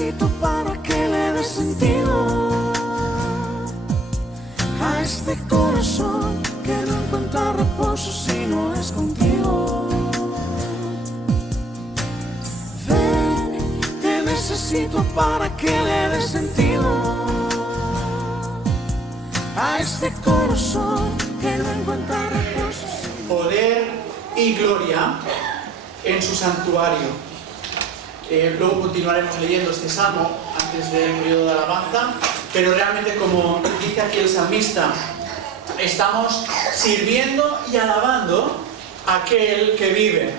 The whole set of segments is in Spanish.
necesito para que le dé sentido a este corazón que no encuentra reposo si no es contigo. Ven, te necesito para que le dé sentido a este corazón que no encuentra reposo. Poder y gloria en su santuario. Luego continuaremos leyendo este salmo antes del periodo de alabanza, pero realmente, como dice aquí el salmista, estamos sirviendo y alabando a aquel que vive,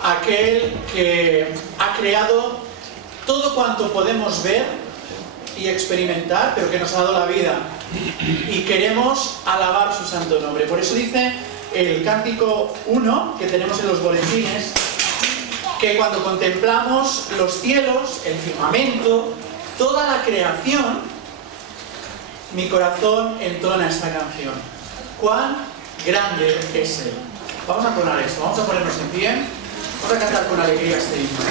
aquel que ha creado todo cuanto podemos ver y experimentar, pero que nos ha dado la vida, y queremos alabar su santo nombre. Por eso dice el cántico 1 que tenemos en los boletines, que cuando contemplamos los cielos, el firmamento, toda la creación, mi corazón entona esta canción. ¡Cuán grande es Él! Vamos a poner esto, vamos a ponernos en pie, vamos a cantar con alegría este himno.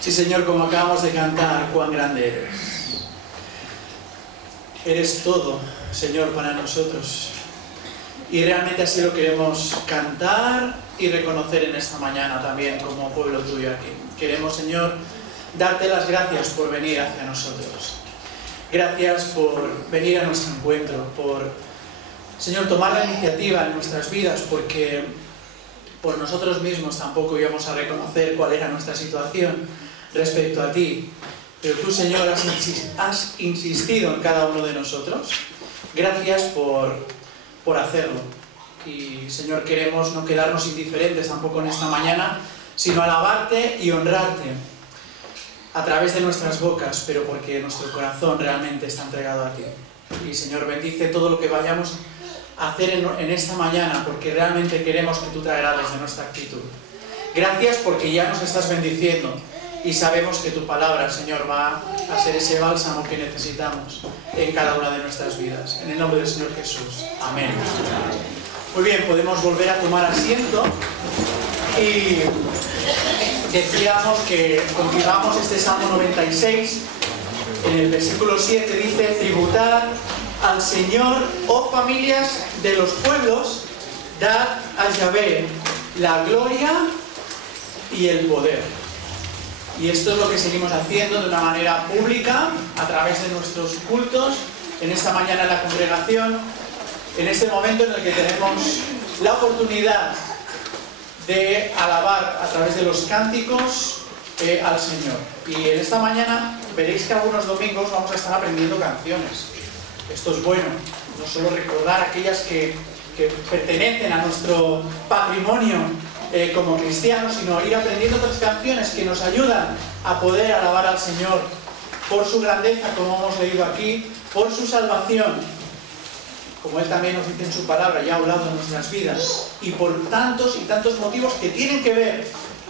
Sí, Señor, como acabamos de cantar, cuán grande eres. Eres todo, Señor, para nosotros. Y realmente así lo queremos cantar y reconocer en esta mañana también como pueblo tuyo aquí. Queremos, Señor, darte las gracias por venir hacia nosotros. Gracias por venir a nuestro encuentro, por, Señor, tomar la iniciativa en nuestras vidas, porque por nosotros mismos tampoco íbamos a reconocer cuál era nuestra situación respecto a ti. pero tú, Señor, has insistido en cada uno de nosotros. Gracias por hacerlo. Y, Señor, queremos no quedarnos indiferentes tampoco en esta mañana, sino alabarte y honrarte a través de nuestras bocas, pero porque nuestro corazón realmente está entregado a ti. Y, Señor, bendice todo lo que vayamos a hacer en esta mañana, porque realmente queremos que tú te agrades de nuestra actitud. Gracias porque ya nos estás bendiciendo y sabemos que tu palabra, Señor, va a ser ese bálsamo que necesitamos en cada una de nuestras vidas. En el nombre del Señor Jesús. Amén. Muy bien, podemos volver a tomar asiento y decíamos que continuamos este Salmo 96. En el versículo 7 dice: tributad al Señor, oh familias de los pueblos, dad a Yahvé la gloria y el poder. Y esto es lo que seguimos haciendo de una manera pública, a través de nuestros cultos, en esta mañana en la congregación, en este momento en el que tenemos la oportunidad de alabar a través de los cánticos al Señor. Y en esta mañana veréis que algunos domingos vamos a estar aprendiendo canciones. Esto es bueno, no solo recordar aquellas que pertenecen a nuestro patrimonio como cristianos, sino ir aprendiendo otras canciones que nos ayudan a poder alabar al Señor por su grandeza, como hemos leído aquí, por su salvación, como Él también nos dice en su palabra, ya ha hablado en nuestras vidas, y por tantos y tantos motivos que tienen que ver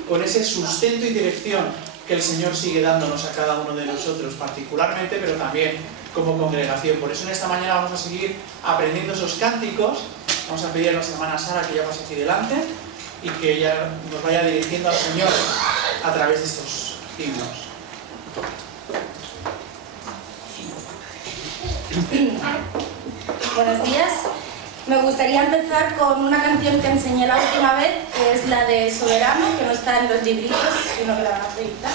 con ese sustento y dirección que el Señor sigue dándonos a cada uno de nosotros, particularmente, pero también como congregación. Por eso en esta mañana vamos a seguir aprendiendo esos cánticos. Vamos a pedir a nuestra hermana Sara que ya pase aquí delante y que ella nos vaya dirigiendo al Señor a través de estos himnos. Buenos días. Me gustaría empezar con una canción que enseñé la última vez, que es la de Soberano, que no está en los libritos, sino que la van a proyectar.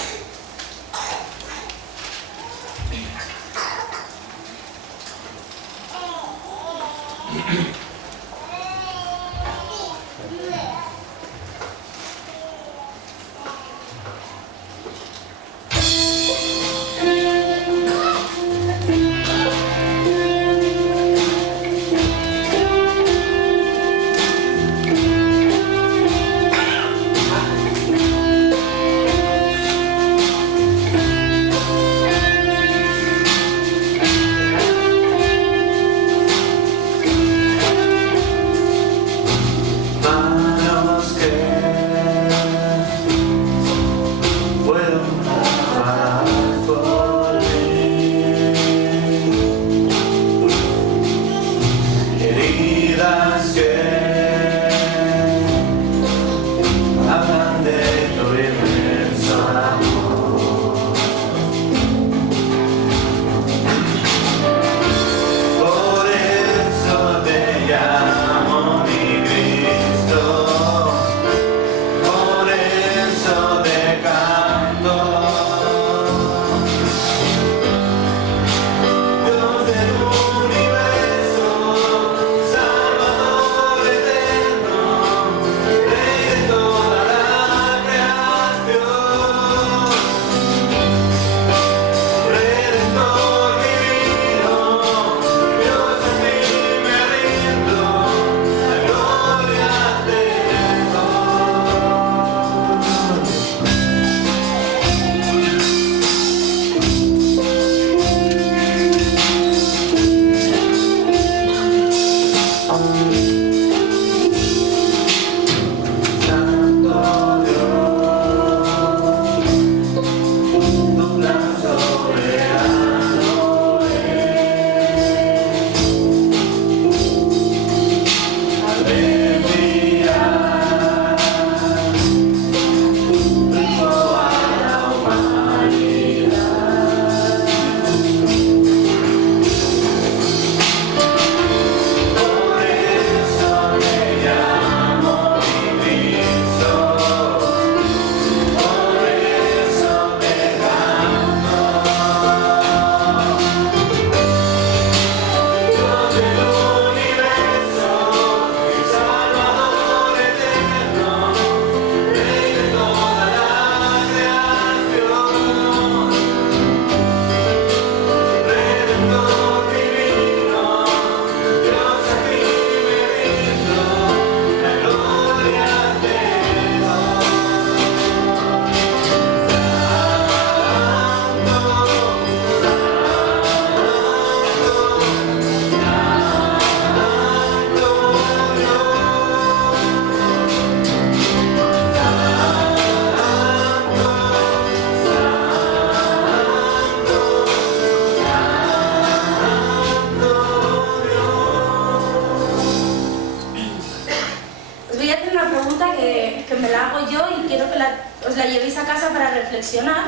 os la llevéis a casa para reflexionar,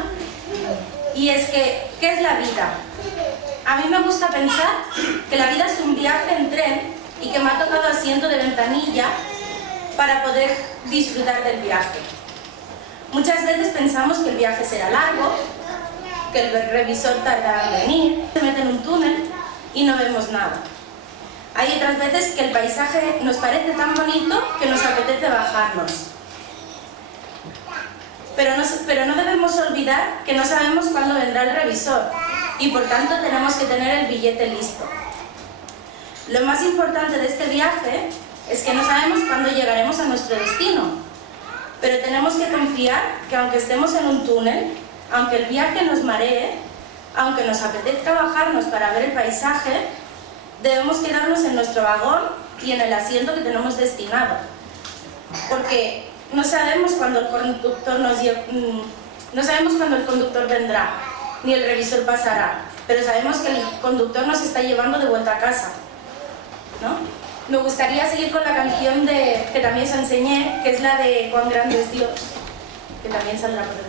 y es que, ¿qué es la vida? A mí me gusta pensar que la vida es un viaje en tren y que me ha tocado asiento de ventanilla para poder disfrutar del viaje. Muchas veces pensamos que el viaje será largo, que el revisor tardará en venir, se mete en un túnel y no vemos nada. Hay otras veces que el paisaje nos parece tan bonito que nos apetece bajarnos. Pero no debemos olvidar que no sabemos cuándo vendrá el revisor y por tanto tenemos que tener el billete listo. Lo más importante de este viaje es que no sabemos cuándo llegaremos a nuestro destino, pero tenemos que confiar que aunque estemos en un túnel, aunque el viaje nos maree, aunque nos apetezca bajarnos para ver el paisaje, debemos quedarnos en nuestro vagón y en el asiento que tenemos destinado, porque no sabemos cuándo el conductor vendrá, ni el revisor pasará, pero sabemos que el conductor nos está llevando de vuelta a casa, ¿no? Me gustaría seguir con la canción que también os enseñé, que es la de Cuán grande es Dios, que también saldrá por el...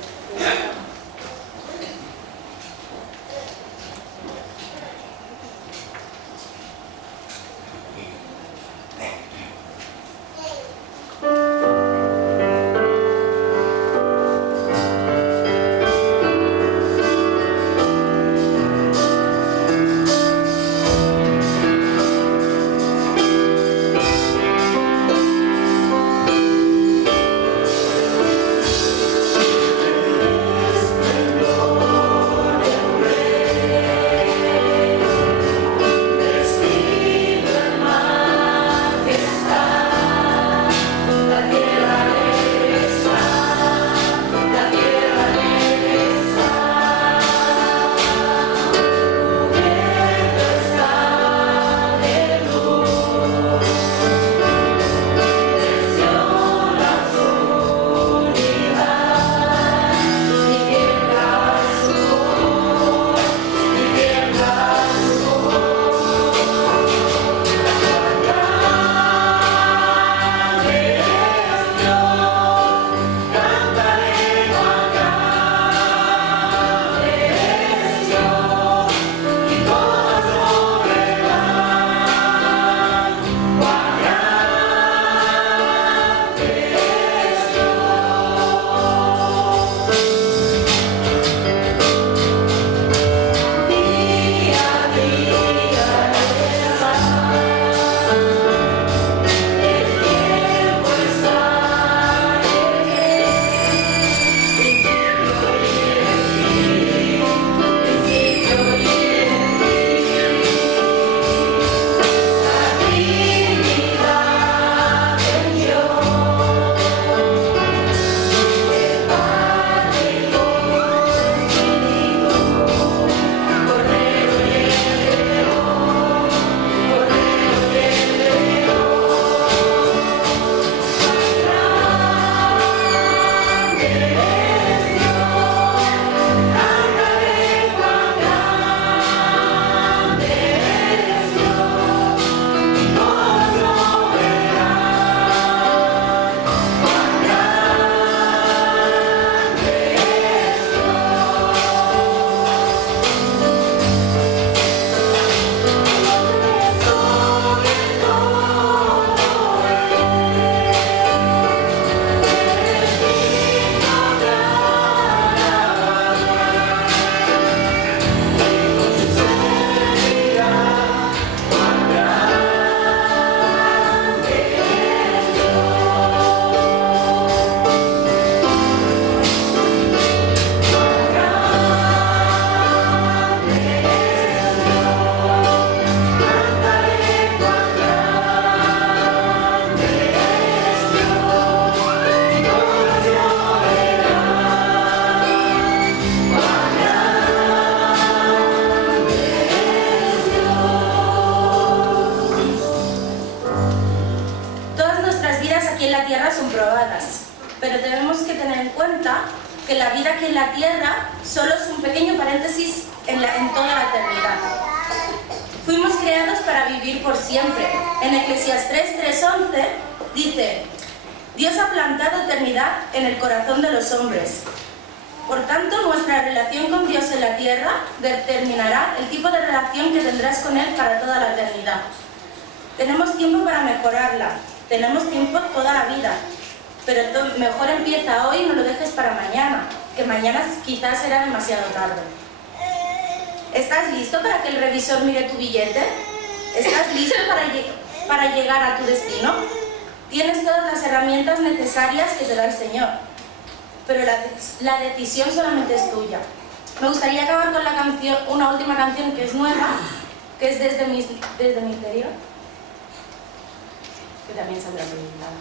pero tenemos que tener en cuenta que la vida aquí en la Tierra solo es un pequeño paréntesis en toda la eternidad. Fuimos creados para vivir por siempre. En Eclesiastés 3:11 dice: Dios ha plantado eternidad en el corazón de los hombres. Por tanto, nuestra relación con Dios en la tierra determinará el tipo de relación que tendrás con Él para toda la eternidad. Tenemos tiempo para mejorarla, tenemos tiempo toda la vida, pero mejor empieza hoy y no lo dejes para mañana, que mañana quizás será demasiado tarde. ¿Estás listo para que el revisor mire tu billete? ¿Estás listo para llegar a tu destino? Tienes todas las herramientas necesarias que te da el Señor, pero la decisión solamente es tuya. Me gustaría acabar con una última canción que es nueva, que es Desde mi interior, que también saldrá proyectada.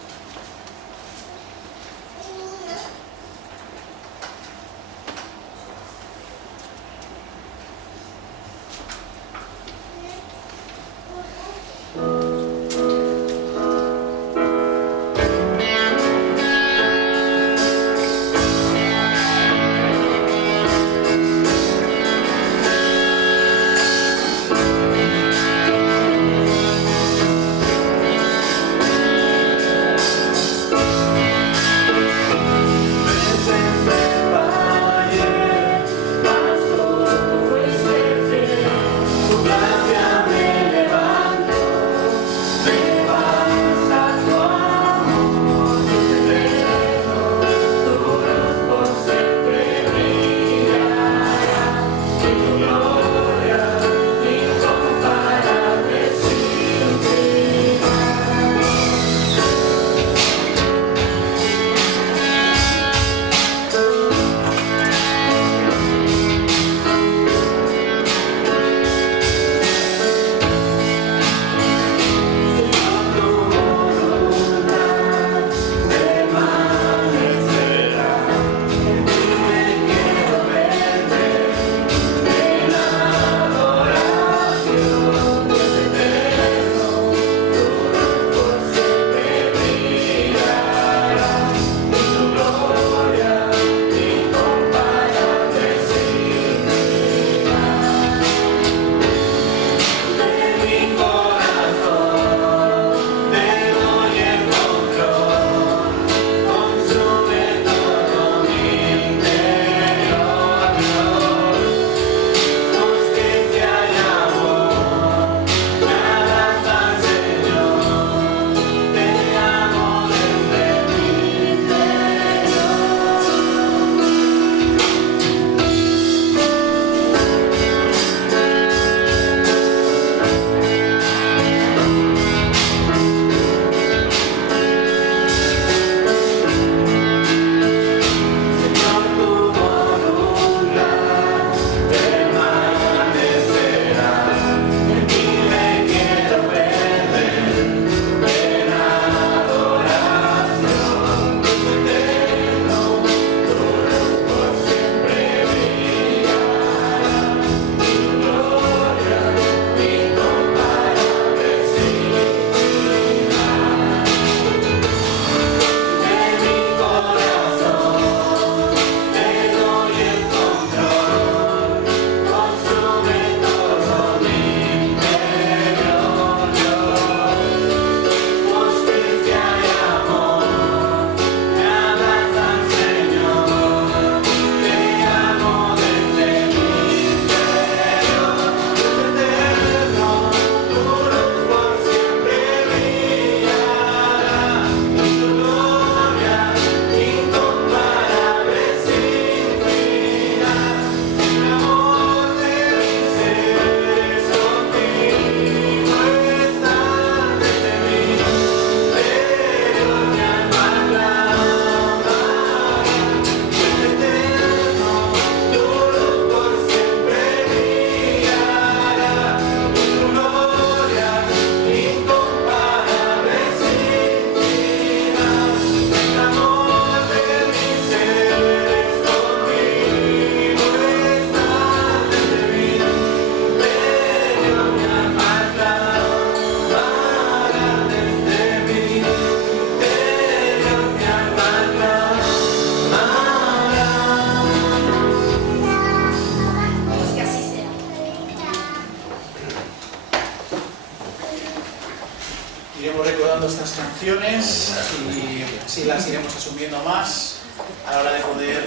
Iremos recordando estas canciones y así las iremos asumiendo más a la hora de poder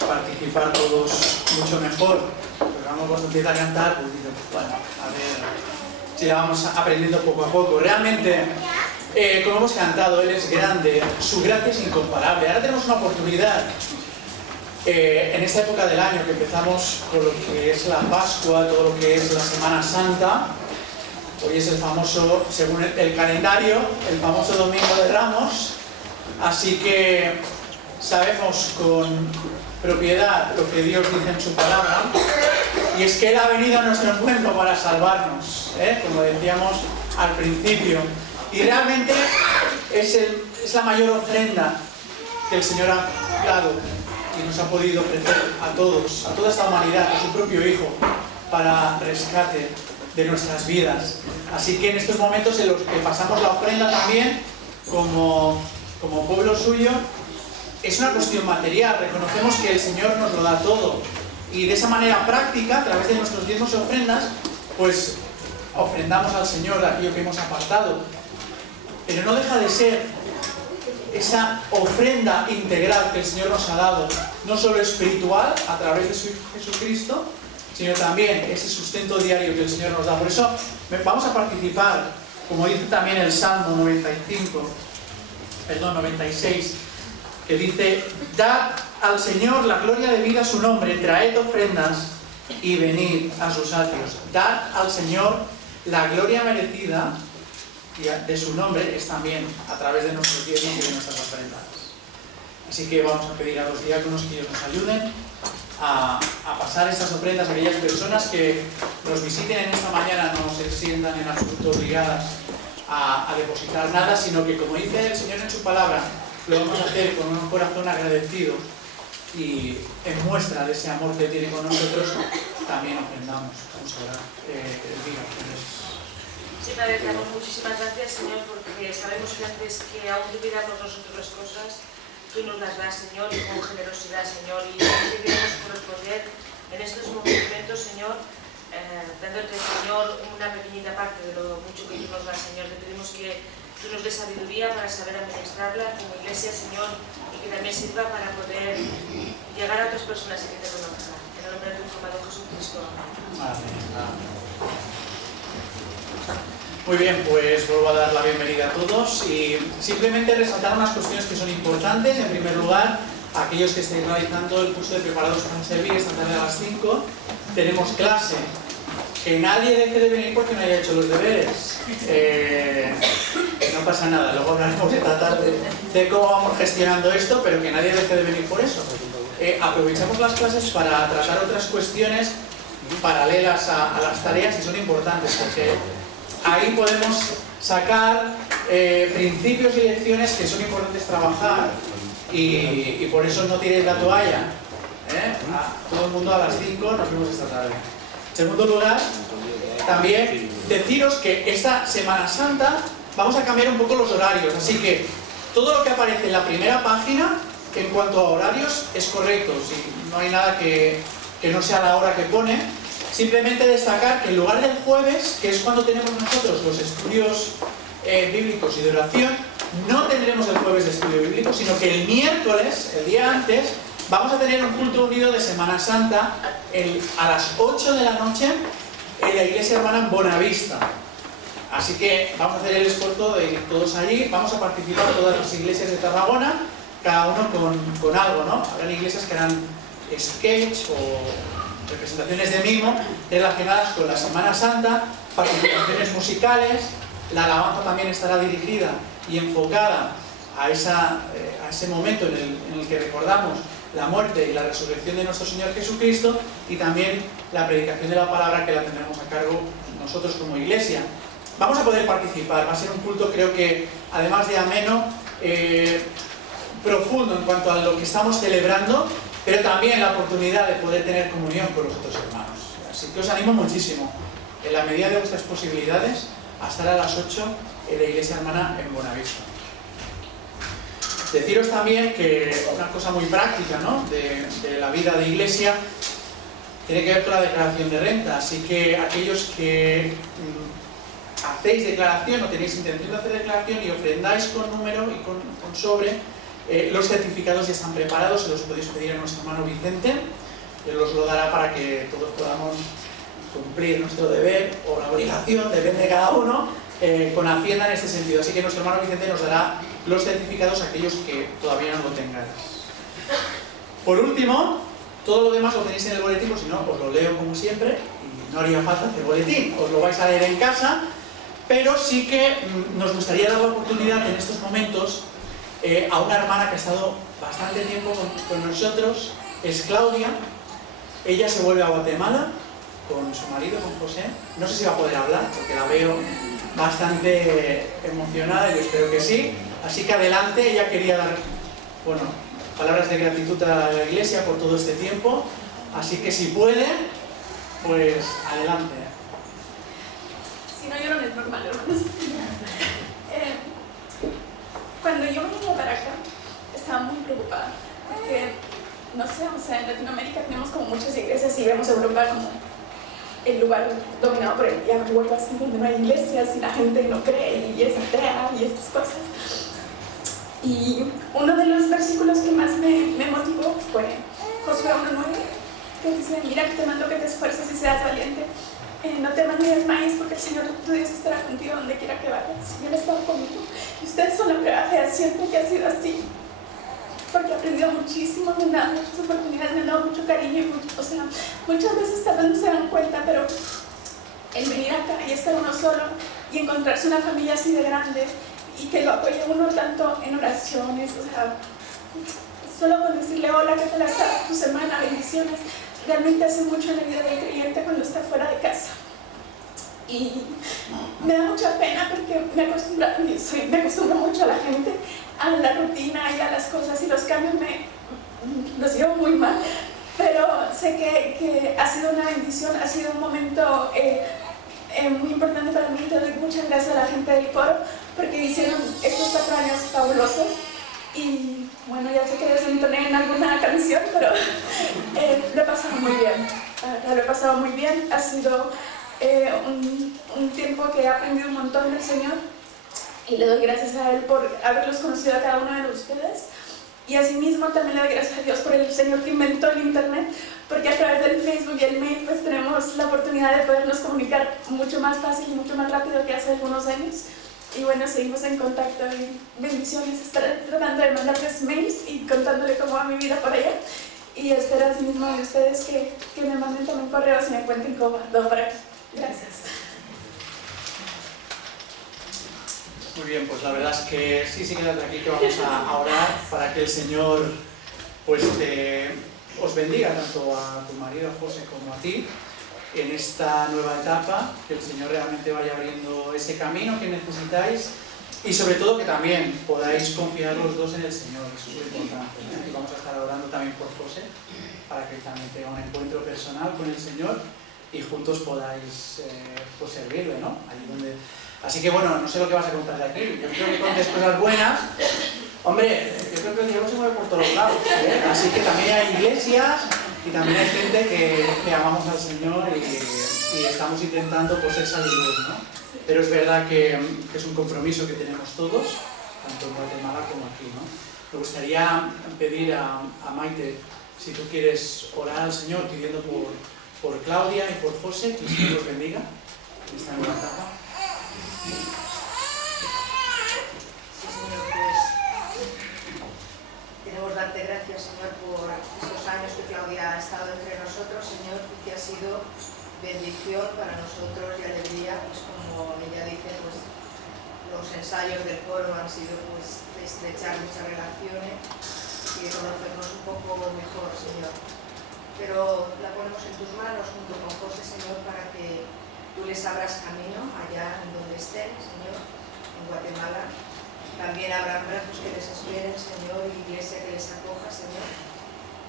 participar todos mucho mejor. Pero vamos, cuando empieza a cantar, pues digo, bueno, a ver si la vamos aprendiendo poco a poco. Realmente, como hemos cantado, Él es grande, su gracia es incomparable. Ahora tenemos una oportunidad, en esta época del año que empezamos con lo que es la Pascua, todo lo que es la Semana Santa. Hoy es el famoso, según el calendario, el famoso Domingo de Ramos. Así que sabemos con propiedad lo que Dios dice en su palabra, y es que Él ha venido a nuestro encuentro para salvarnos, como decíamos al principio. Y realmente es la mayor ofrenda que el Señor ha dado y nos ha podido ofrecer a todos, a toda esta humanidad, a su propio Hijo, para rescate de nuestras vidas. Así que en estos momentos en los que pasamos la ofrenda también, como pueblo suyo, es una cuestión material. Reconocemos que el Señor nos lo da todo, y de esa manera práctica, a través de nuestros diezmos y ofrendas, pues ofrendamos al Señor aquello que hemos apartado. Pero no deja de ser esa ofrenda integral que el Señor nos ha dado, no solo espiritual a través de su Hijo Jesucristo, sino también ese sustento diario que el Señor nos da. Por eso vamos a participar, como dice también el Salmo 96, que dice: dad al Señor la gloria debida a su nombre, traed ofrendas y venid a sus atrios. Dad al Señor la gloria merecida de su nombre, es también a través de nuestros diezmos y de nuestras ofrendas. Así que vamos a pedir a los diáconos que ellos nos ayuden a pasar estas ofrendas a aquellas personas que nos visiten en esta mañana. No se sientan en absoluto obligadas a depositar nada, sino que, como dice el Señor en su palabra, lo vamos a hacer con un corazón agradecido, y en muestra de ese amor que tiene con nosotros también ofrendamos. Vamos a orar. Sí, Padre, te damos muchísimas gracias, Señor, porque sabemos que antes que aún pidamos nosotros las cosas, tú nos las das, Señor, y con generosidad, Señor, y te queremos corresponder en estos momentos, Señor, dándote, Señor, una pequeñita parte de lo mucho que tú nos das, Señor. Te pedimos que tú nos des sabiduría para saber administrarla como iglesia, Señor, y que también sirva para poder llegar a otras personas y que te conozcan. En el nombre de tu Hijo, amado Jesucristo. Amén. Muy bien, pues vuelvo a dar la bienvenida a todos y simplemente resaltar unas cuestiones que son importantes. En primer lugar, aquellos que estéis realizando el curso de preparados para servir esta tarde a las 5, tenemos clase. Que nadie deje de venir porque no haya hecho los deberes. No pasa nada, luego hablaremos esta tarde de cómo vamos gestionando esto, pero que nadie deje de venir por eso. Aprovechamos las clases para tratar otras cuestiones paralelas a las tareas y son importantes, porque ahí podemos sacar principios y lecciones que son importantes trabajar, y por eso no tiréis la toalla. A todo el mundo a las 5 nos vemos esta tarde. En segundo lugar, también deciros que esta Semana Santa vamos a cambiar un poco los horarios, así que todo lo que aparece en la primera página en cuanto a horarios es correcto, si no hay nada que no sea la hora que pone. Simplemente destacar que en lugar del jueves, que es cuando tenemos nosotros los estudios bíblicos y de oración, no tendremos el jueves de estudio bíblico, sino que el miércoles, el día antes, vamos a tener un culto unido de Semana Santa a las 8 de la noche en la iglesia hermana en Bonavista. Así que vamos a hacer el esfuerzo de ir todos allí. Vamos a participar todas las iglesias de Tarragona, cada uno con algo, ¿no? Habrán iglesias que harán sketch o representaciones de mimo relacionadas con la Semana Santa, participaciones musicales. La alabanza también estará dirigida y enfocada a ese momento en el que recordamos la muerte y la resurrección de nuestro Señor Jesucristo, y también la predicación de la palabra, que la tendremos a cargo nosotros como iglesia. Vamos a poder participar, va a ser un culto, creo que además de ameno, profundo en cuanto a lo que estamos celebrando, pero también la oportunidad de poder tener comunión con los otros hermanos. Así que os animo muchísimo, en la medida de vuestras posibilidades, a estar a las 8 en la iglesia hermana en Bonavista. Deciros también que una cosa muy práctica, ¿no?, de la vida de iglesia tiene que ver con la declaración de renta. Así que aquellos que hacéis declaración o tenéis intención de hacer declaración y ofrendáis con número y con sobre, los certificados ya están preparados, se los podéis pedir a nuestro hermano Vicente, él os lo dará para que todos podamos cumplir nuestro deber o la obligación, depende de cada uno, con Hacienda en este sentido. Así que nuestro hermano Vicente nos dará los certificados a aquellos que todavía no lo tengáis. Por último, todo lo demás lo tenéis en el boletín, o si no, os lo leo como siempre, y no haría falta hacer boletín, os lo vais a leer en casa, pero sí que nos gustaría dar la oportunidad en estos momentos a una hermana que ha estado bastante tiempo con nosotros, es Claudia. Ella se vuelve a Guatemala con su marido, con José. No sé si va a poder hablar, porque la veo bastante emocionada, yo espero que sí. Así que adelante, ella quería dar, bueno, palabras de gratitud a la Iglesia por todo este tiempo. Así que si puede, pues adelante. Si no lloro no es normal, hermanos. Cuando yo venía para acá, estaba muy preocupada, porque, no sé, o sea, en Latinoamérica tenemos como muchas iglesias y vemos a Europa como el lugar dominado por el diablo, algo así, donde no hay iglesias y la gente no cree y es atea y estas cosas. Y uno de los versículos que más me motivó fue Josué 1:9, que dice: mira que te mando que te esfuerces y seas valiente. No temas ni desmayes, porque el Señor tu Dios estará contigo donde quiera que vayas. Él ha estado conmigo. Y ustedes son la prueba fehaciente que ha sido así. Porque he aprendido muchísimo, me han dado muchas oportunidades, me han dado mucho cariño. O sea, muchas veces tal vez no se dan cuenta, pero el venir acá y estar uno solo y encontrarse una familia así de grande y que lo apoye uno tanto en oraciones, o sea, solo con decirle hola, ¿qué tal está tu semana? Bendiciones. Realmente hace mucho en la vida del creyente cuando está fuera de casa. Y me da mucha pena porque me acostumbro mucho a la gente, a la rutina y a las cosas, y los cambios los llevo muy mal. Pero sé que ha sido una bendición, ha sido un momento muy importante para mí. Te doy muchas gracias a la gente del coro porque hicieron estos 4 años fabulosos. Y bueno, ya sé que desentoné en alguna canción, pero lo he pasado muy bien. Lo he pasado muy bien. Ha sido un tiempo que he aprendido un montón del Señor y le doy gracias a Él por haberlos conocido a cada uno de ustedes. Y asimismo también le doy gracias a Dios por el Señor que inventó el Internet, porque a través del Facebook y el mail pues tenemos la oportunidad de podernos comunicar mucho más fácil y mucho más rápido que hace algunos años. Y bueno, seguimos en contacto y bendiciones. Estaré tratando de mandarles mails y contándole cómo va mi vida por allá. Y espero asimismo de ustedes que me manden también correos y me cuenten cómo va todo por aquí. Gracias. Muy bien, pues la verdad es que sí, quédate aquí que vamos a orar para que el Señor pues os bendiga tanto a tu marido José como a ti en esta nueva etapa, que el Señor realmente vaya abriendo ese camino que necesitáis y sobre todo que también podáis confiar los dos en el Señor, eso es lo importante. Y vamos a estar orando también por José para que también tenga un encuentro personal con el Señor y juntos podáis pues servirle, ¿no? Allí donde... Así que bueno, no sé lo que vas a contar de aquí, yo creo que contes cosas buenas. Hombre, yo creo que el diablo se mueve por todos lados, ¿eh? Así que también hay iglesias y también hay gente que amamos al Señor y estamos intentando pues ser sal y luz, ¿no? Pero es verdad que es un compromiso que tenemos todos, tanto en Guatemala como aquí, ¿no? Me gustaría pedir a Maite, si tú quieres orar al Señor pidiendo por Claudia y por José, que el Señor los bendiga en esta nueva etapa. Sí, Señor, pues queremos darte gracias, Señor, por estos años que Claudia ha estado entre nosotros, Señor, y que ha sido bendición para nosotros y alegría, pues como ella dice, pues los ensayos del coro han sido pues estrechar muchas relaciones y conocernos un poco mejor, Señor. Pero la ponemos en tus manos junto con José, Señor, para que tú les abras camino allá en donde estén, Señor, en Guatemala. También habrán brazos que les esperen, Señor, y iglesia que les acoja, Señor.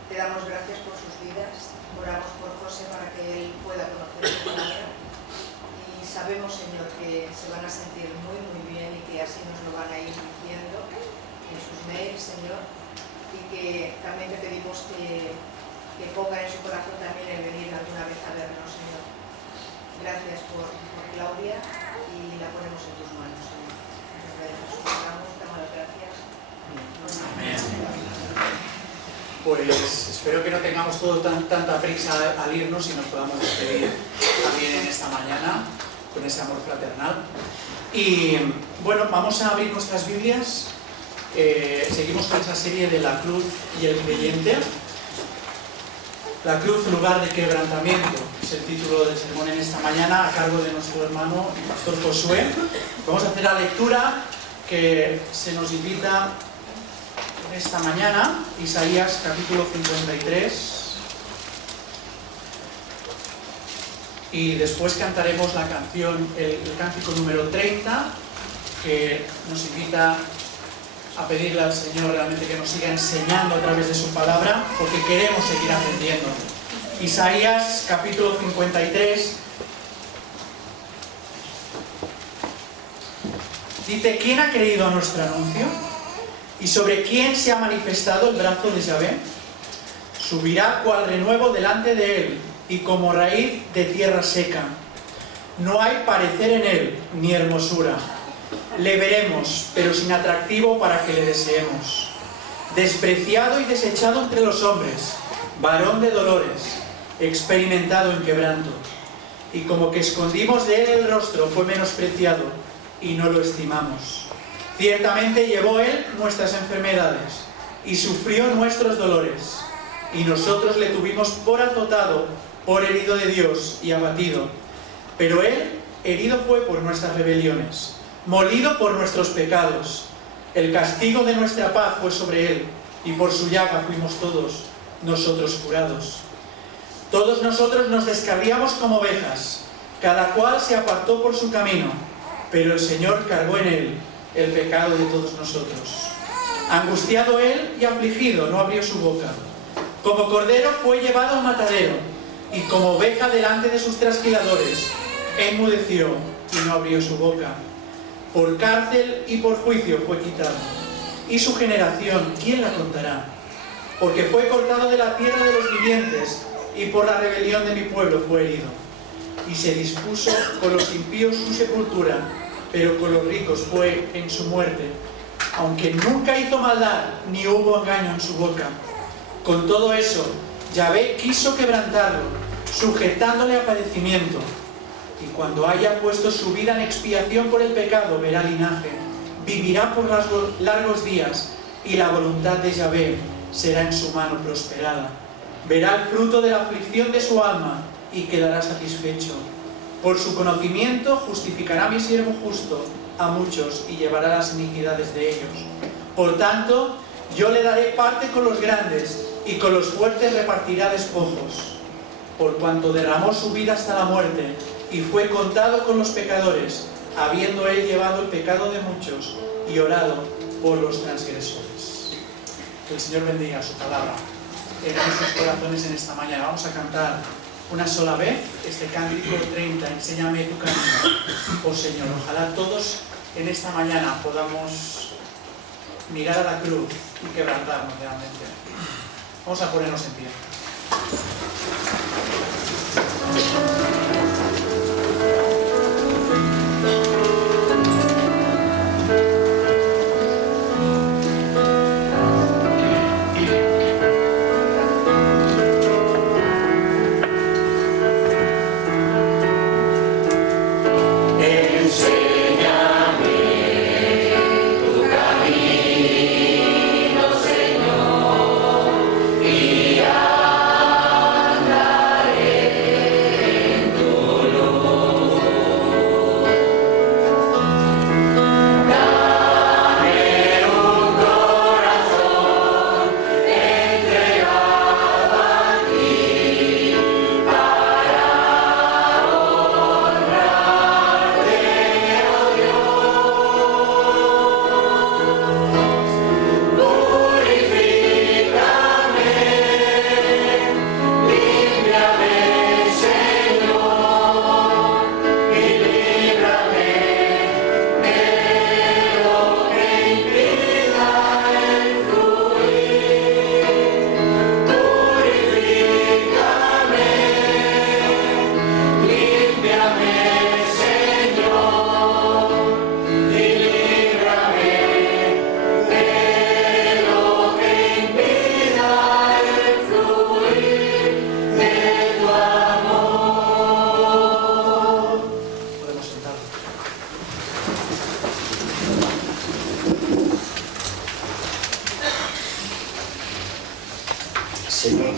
Te damos gracias por sus vidas. Oramos por José para que él pueda conocer tu palabra. Y sabemos, Señor, que se van a sentir muy, muy bien y que así nos lo van a ir diciendo en sus mails, Señor. Y que también te pedimos que ponga en su corazón también el venir alguna vez a vernos, Señor. Gracias por Claudia y la ponemos en tus manos, Señor. Damos las gracias. Amén. Pues espero que no tengamos todo tanta prisa al irnos y nos podamos despedir también en esta mañana con ese amor fraternal. Y bueno, vamos a abrir nuestras Biblias. Seguimos con esa serie de la cruz y el creyente. La cruz, lugar de quebrantamiento, es el título del sermón en esta mañana, a cargo de nuestro hermano el pastor Josué. Vamos a hacer la lectura que se nos invita en esta mañana, Isaías capítulo 53. Y después cantaremos la canción, el cántico número 30, que nos invita a pedirle al Señor realmente que nos siga enseñando a través de su palabra, porque queremos seguir aprendiendo. Isaías capítulo 53 dice: ¿Quién ha creído a nuestro anuncio? ¿Y sobre quién se ha manifestado el brazo de Yahvé? Subirá cual renuevo delante de él, y como raíz de tierra seca. No hay parecer en él, ni hermosura. Le veremos, pero sin atractivo para que le deseemos. Despreciado y desechado entre los hombres, varón de dolores, experimentado en quebranto. Y como que escondimos de él el rostro, fue menospreciado, y no lo estimamos. Ciertamente llevó él nuestras enfermedades, y sufrió nuestros dolores. Y nosotros le tuvimos por azotado, por herido de Dios y abatido. Pero él herido fue por nuestras rebeliones, molido por nuestros pecados. El castigo de nuestra paz fue sobre él, y por su llaga fuimos todos nosotros curados. Todos nosotros nos descarriamos como ovejas, cada cual se apartó por su camino, pero el Señor cargó en él el pecado de todos nosotros. Angustiado él y afligido, no abrió su boca. Como cordero fue llevado al matadero, y como oveja delante de sus trasquiladores, enmudeció y no abrió su boca. Por cárcel y por juicio fue quitado. Y su generación, ¿quién la contará? Porque fue cortado de la tierra de los vivientes, y por la rebelión de mi pueblo fue herido. Y se dispuso con los impíos su sepultura, pero con los ricos fue en su muerte. Aunque nunca hizo maldad, ni hubo engaño en su boca. Con todo eso, Yahvé quiso quebrantarlo, sujetándole a padecimiento. Y cuando haya puesto su vida en expiación por el pecado, verá linaje, vivirá por largos días, y la voluntad de Yahvé será en su mano prosperada. Verá el fruto de la aflicción de su alma, y quedará satisfecho. Por su conocimiento justificará a mi siervo justo a muchos, y llevará las iniquidades de ellos. Por tanto, yo le daré parte con los grandes, y con los fuertes repartirá despojos. Por cuanto derramó su vida hasta la muerte, y fue contado con los pecadores, habiendo él llevado el pecado de muchos, y orado por los transgresores. Que el Señor bendiga su palabra en nuestros corazones en esta mañana. Vamos a cantar una sola vez este cántico 30, Enséñame tu camino, oh Señor. Ojalá todos en esta mañana podamos mirar a la cruz y quebrantarnos realmente. Vamos a ponernos en pie. Señor, y andaré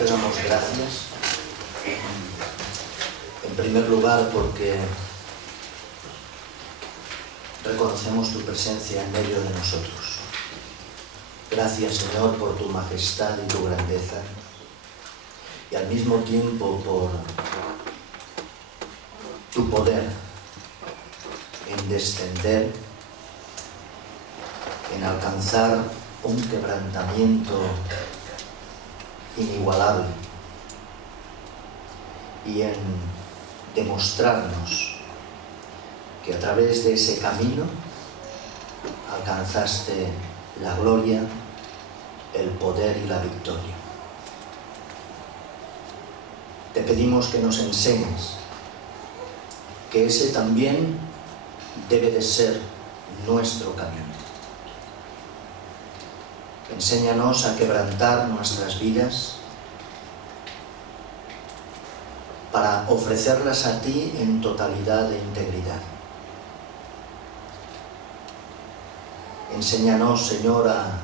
damos gracias, en primer lugar porque reconocemos tu presencia en medio de nosotros. Gracias, Señor, por tu majestad y tu grandeza, y al mismo tiempo por tu poder en descender, en alcanzar un quebrantamiento inigualable y en demostrarnos que a través de ese camino alcanzaste la gloria, el poder y la victoria. Te pedimos que nos enseñes que ese también debe de ser nuestro camino. Enséñanos a quebrantar nuestras vidas para ofrecerlas a ti en totalidad e integridad. Enséñanos, Señor, a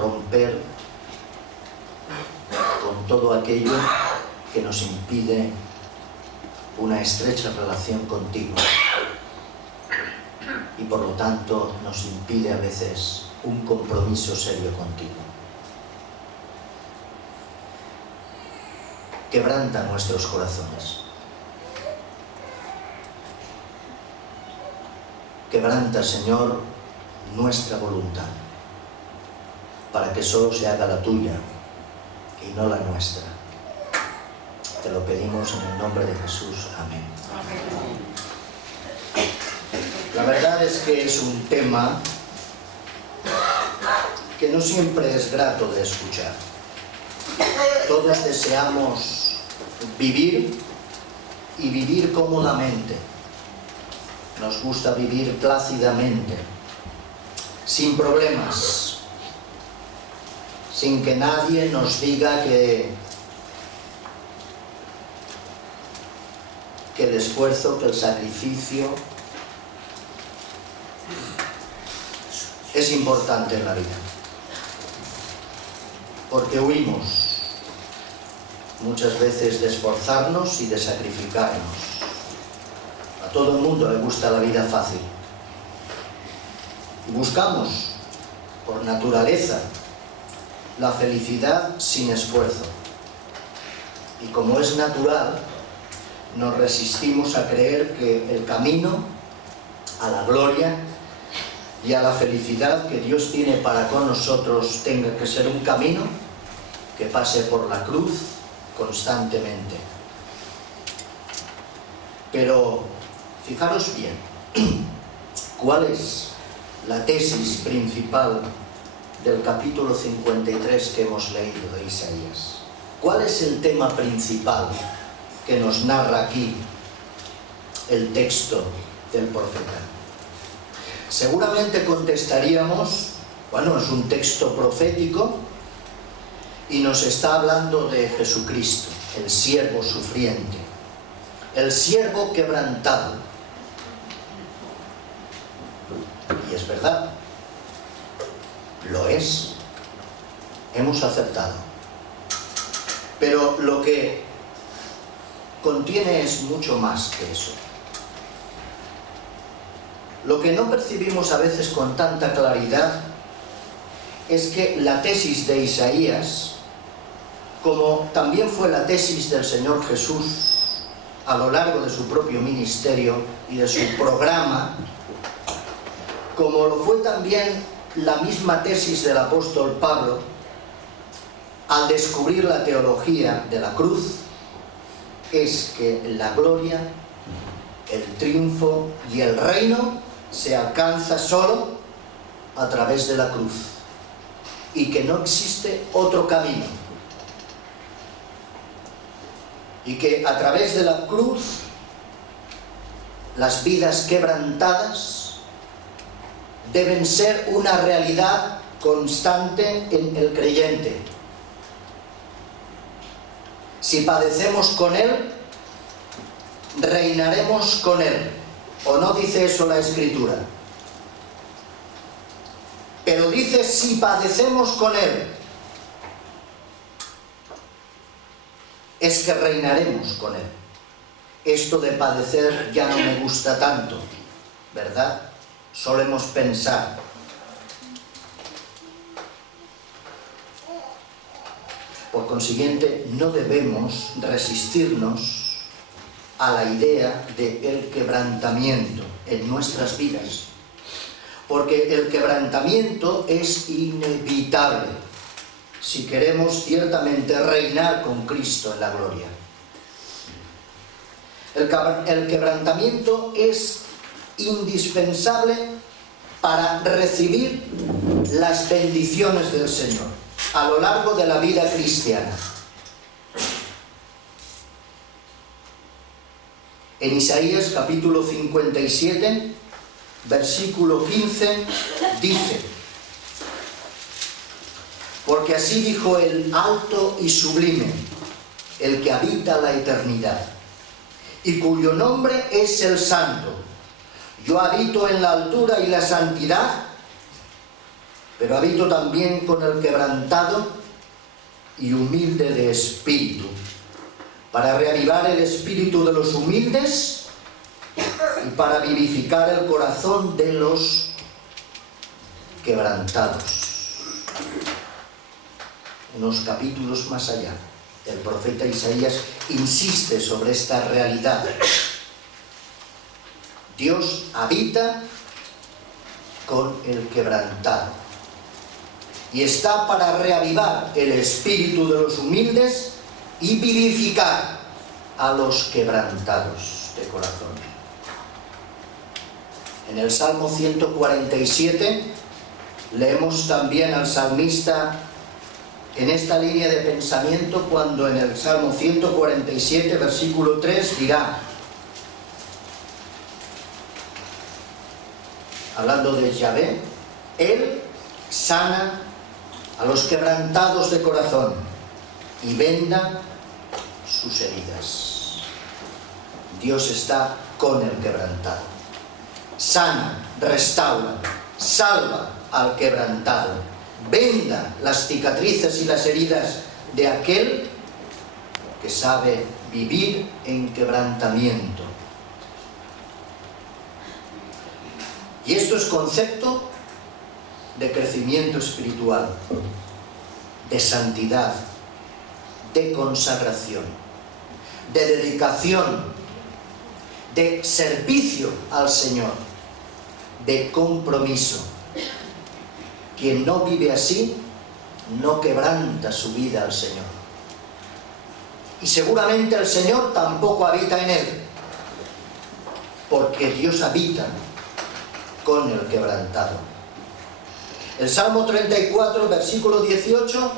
romper con todo aquello que nos impide una estrecha relación contigo y por lo tanto nos impide a veces un compromiso serio contigo. Quebranta nuestros corazones. Quebranta, Señor, nuestra voluntad, para que solo se haga la tuya y no la nuestra. Te lo pedimos en el nombre de Jesús. Amén. La verdad es que es un tema que no siempre es grato de escuchar. Todos deseamos vivir y vivir cómodamente. Nos gusta vivir plácidamente, sin problemas, sin que nadie nos diga que el esfuerzo, que el sacrificio es importante en la vida. Porque huimos muchas veces de esforzarnos y de sacrificarnos. A todo el mundo le gusta la vida fácil. Y buscamos, por naturaleza, la felicidad sin esfuerzo. Y como es natural, nos resistimos a creer que el camino a la gloria y a la felicidad que Dios tiene para con nosotros tenga que ser un camino que pase por la cruz constantemente. Pero fijaros bien, ¿cuál es la tesis principal del capítulo 53 que hemos leído de Isaías? ¿Cuál es el tema principal que nos narra aquí el texto del profeta? Seguramente contestaríamos, bueno, es un texto profético y nos está hablando de Jesucristo, el siervo sufriente, el siervo quebrantado. Y es verdad, lo es, hemos acertado. Pero lo que contiene es mucho más que eso. Lo que no percibimos a veces con tanta claridad es que la tesis de Isaías, como también fue la tesis del Señor Jesús a lo largo de su propio ministerio y de su programa, como lo fue también la misma tesis del apóstol Pablo al descubrir la teología de la cruz, es que la gloria, el triunfo y el reino se alcanza solo a través de la cruz y que no existe otro camino y que a través de la cruz las vidas quebrantadas deben ser una realidad constante en el creyente. Si padecemos con Él, reinaremos con Él. ¿O no dice eso la Escritura? Pero dice si padecemos con Él. es que reinaremos con Él. Esto de padecer ya no me gusta tanto, ¿verdad? Solemos pensar. Por consiguiente, no debemos resistirnos a la idea del quebrantamiento en nuestras vidas, porque el quebrantamiento es inevitable si queremos ciertamente reinar con Cristo en la gloria. El quebrantamiento es indispensable para recibir las bendiciones del Señor a lo largo de la vida cristiana. En Isaías capítulo 57, versículo 15, dice: porque así dijo el alto y sublime, el que habita la eternidad, y cuyo nombre es el Santo. Yo habito en la altura y la santidad, pero habito también con el quebrantado y humilde de espíritu, para reavivar el espíritu de los humildes y para vivificar el corazón de los quebrantados. Unos capítulos más allá, el profeta Isaías insiste sobre esta realidad. Dios habita con el quebrantado y está para reavivar el espíritu de los humildes y vivificar a los quebrantados de corazón. En el Salmo 147 leemos también al salmista en esta línea de pensamiento, cuando en el Salmo 147, versículo 3, dirá, hablando de Yahvé, Él sana a los quebrantados de corazón y venda sus heridas. Dios está con el quebrantado. Sana, restaura, salva al quebrantado. Venda las cicatrices y las heridas de aquel que sabe vivir en quebrantamiento. Y esto es concepto de crecimiento espiritual, de santidad, de consagración, de dedicación, de servicio al Señor, de compromiso. Quien no vive así, no quebranta su vida al Señor. Y seguramente el Señor tampoco habita en él, porque Dios habita con el quebrantado. El Salmo 34, versículo 18,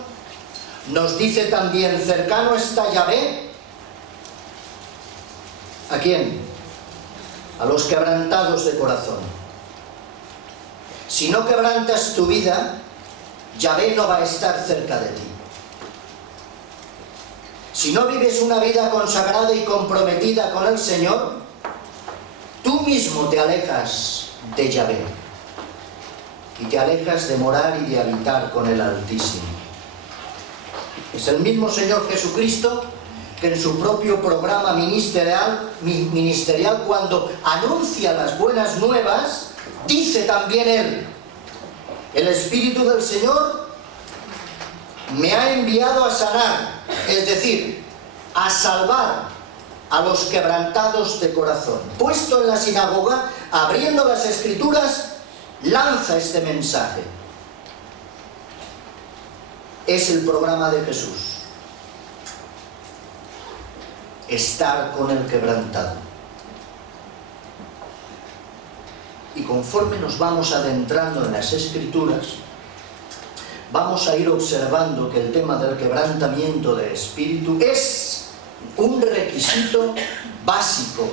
nos dice también: cercano está Yahvé. ¿A quién? A los quebrantados de corazón. Si no quebrantas tu vida, Yahvé no va a estar cerca de ti. Si no vives una vida consagrada y comprometida con el Señor, tú mismo te alejas de Yahvé y te alejas de morar y de habitar con el Altísimo. Es el mismo Señor Jesucristo que en su propio programa ministerial, cuando anuncia las buenas nuevas, dice también Él: el Espíritu del Señor me ha enviado a sanar, es decir, a salvar a los quebrantados de corazón. Puesto en la sinagoga, abriendo las Escrituras, lanza este mensaje. Es el programa de Jesús: estar con el quebrantado. Y conforme nos vamos adentrando en las Escrituras, vamos a ir observando que el tema del quebrantamiento de espíritu es un requisito básico,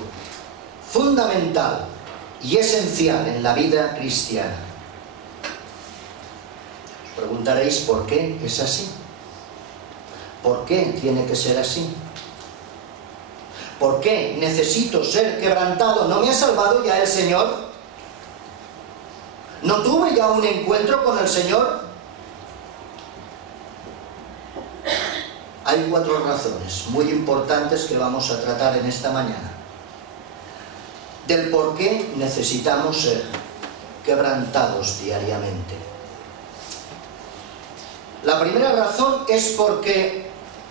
fundamental y esencial en la vida cristiana. Os preguntaréis por qué es así. ¿Por qué tiene que ser así? ¿Por qué necesito ser quebrantado? ¿No me ha salvado ya el Señor? ¿No tuve ya un encuentro con el Señor? hay 4 razones muy importantes que vamos a tratar en esta mañana del por qué necesitamos ser quebrantados diariamente. La primera razón es porque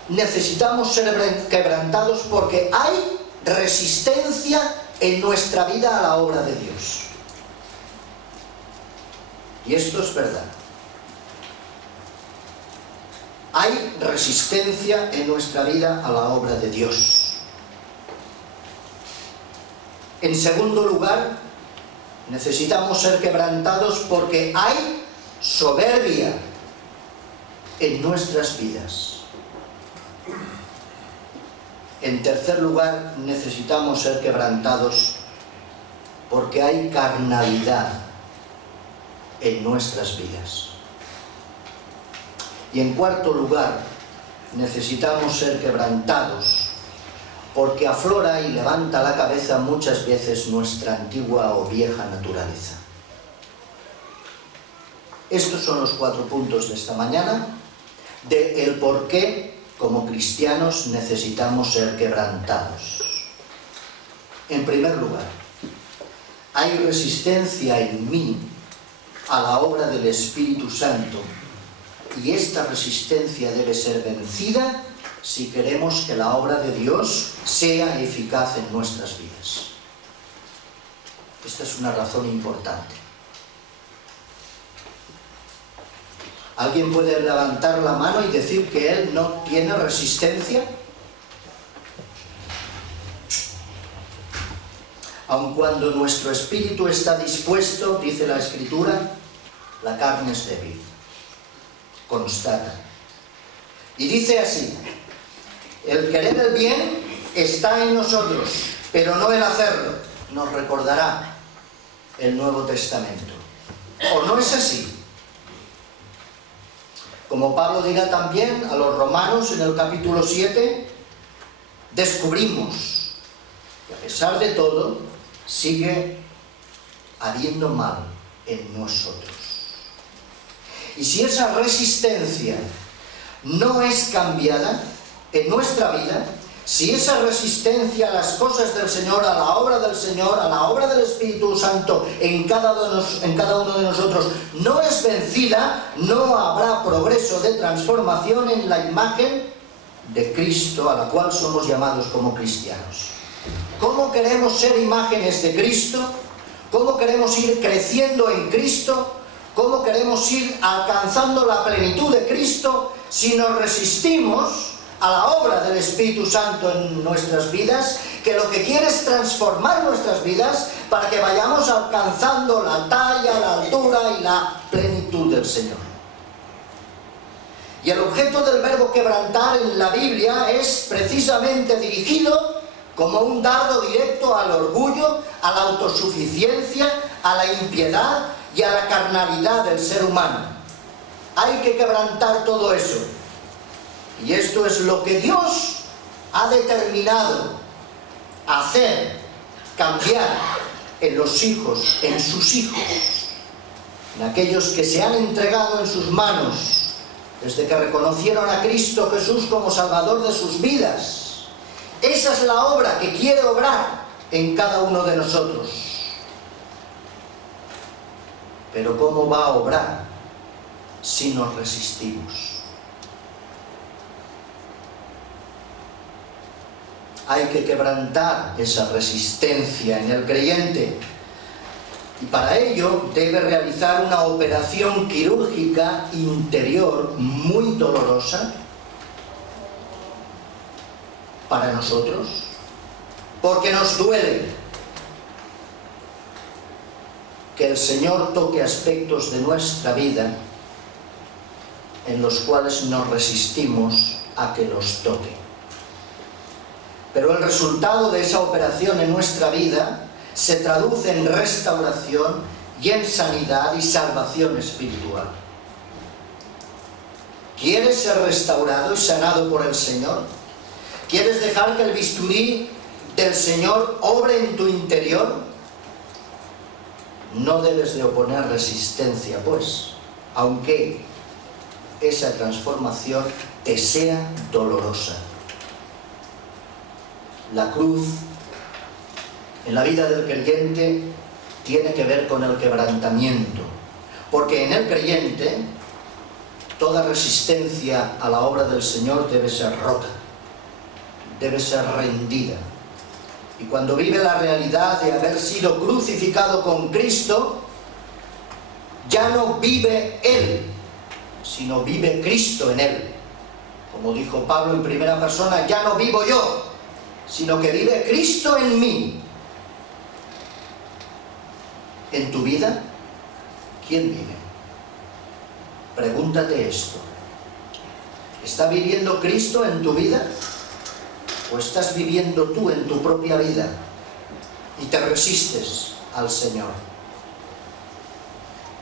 necesitamos ser quebrantados porque hay resistencia en nuestra vida a la obra de Dios. Y esto es verdad. Hay resistencia en nuestra vida a la obra de Dios. En segundo lugar, necesitamos ser quebrantados porque hay soberbia en nuestras vidas. En tercer lugar, necesitamos ser quebrantados porque hay carnalidad en nuestras vidas. Y en cuarto lugar, necesitamos ser quebrantados porque aflora y levanta la cabeza muchas veces nuestra antigua o vieja naturaleza. Estos son los 4 puntos de esta mañana de el por qué como cristianos necesitamos ser quebrantados. En primer lugar, hay resistencia en mí a la obra del Espíritu Santo y esta resistencia debe ser vencida si queremos que la obra de Dios sea eficaz en nuestras vidas. Esta es una razón importante. ¿Alguien puede levantar la mano y decir que él no tiene resistencia? Aun cuando nuestro espíritu está dispuesto, dice la Escritura, la carne es débil. Constata. Y dice así: el querer el bien está en nosotros, pero no el hacerlo. Nos recordará el Nuevo Testamento. ¿O no es así? Como Pablo dirá también a los romanos en el capítulo 7, descubrimos que a pesar de todo sigue habiendo mal en nosotros. Y si esa resistencia no es cambiada en nuestra vida, si esa resistencia a las cosas del Señor, a la obra del Señor, a la obra del Espíritu Santo en cada uno de nosotros no es vencida, no habrá progreso de transformación en la imagen de Cristo a la cual somos llamados como cristianos. ¿Cómo queremos ser imágenes de Cristo? ¿Cómo queremos ir creciendo en Cristo? ¿Cómo queremos ir alcanzando la plenitud de Cristo si nos resistimos a la obra del Espíritu Santo en nuestras vidas, que lo que quiere es transformar nuestras vidas para que vayamos alcanzando la talla, la altura y la plenitud del Señor? Y el objeto del verbo quebrantar en la Biblia es precisamente dirigido como un dardo directo al orgullo, a la autosuficiencia, a la impiedad y a la carnalidad del ser humano. Hay que quebrantar todo eso. Y esto es lo que Dios ha determinado hacer, cambiar en los hijos, en sus hijos, en aquellos que se han entregado en sus manos desde que reconocieron a Cristo Jesús como Salvador de sus vidas. Esa es la obra que quiere obrar en cada uno de nosotros. Pero ¿cómo va a obrar si nos resistimos? Hay que quebrantar esa resistencia en el creyente. Y para ello debe realizar una operación quirúrgica interior muy dolorosa para nosotros, porque nos duele que el Señor toque aspectos de nuestra vida en los cuales nos resistimos a que los toque. Pero el resultado de esa operación en nuestra vida se traduce en restauración y en sanidad y salvación espiritual. ¿Quieres ser restaurado y sanado por el Señor? ¿Quieres dejar que el bisturí del Señor obre en tu interior? No debes de oponer resistencia, pues, aunque esa transformación te sea dolorosa. La cruz en la vida del creyente tiene que ver con el quebrantamiento, porque en el creyente toda resistencia a la obra del Señor debe ser rota, debe ser rendida. Y cuando vive la realidad de haber sido crucificado con Cristo, ya no vive él, sino vive Cristo en él. Como dijo Pablo en primera persona, ya no vivo yo, sino que vive Cristo en mí. ¿En tu vida? ¿Quién vive? Pregúntate esto. ¿Está viviendo Cristo en tu vida? ¿O estás viviendo tú en tu propia vida y te resistes al Señor?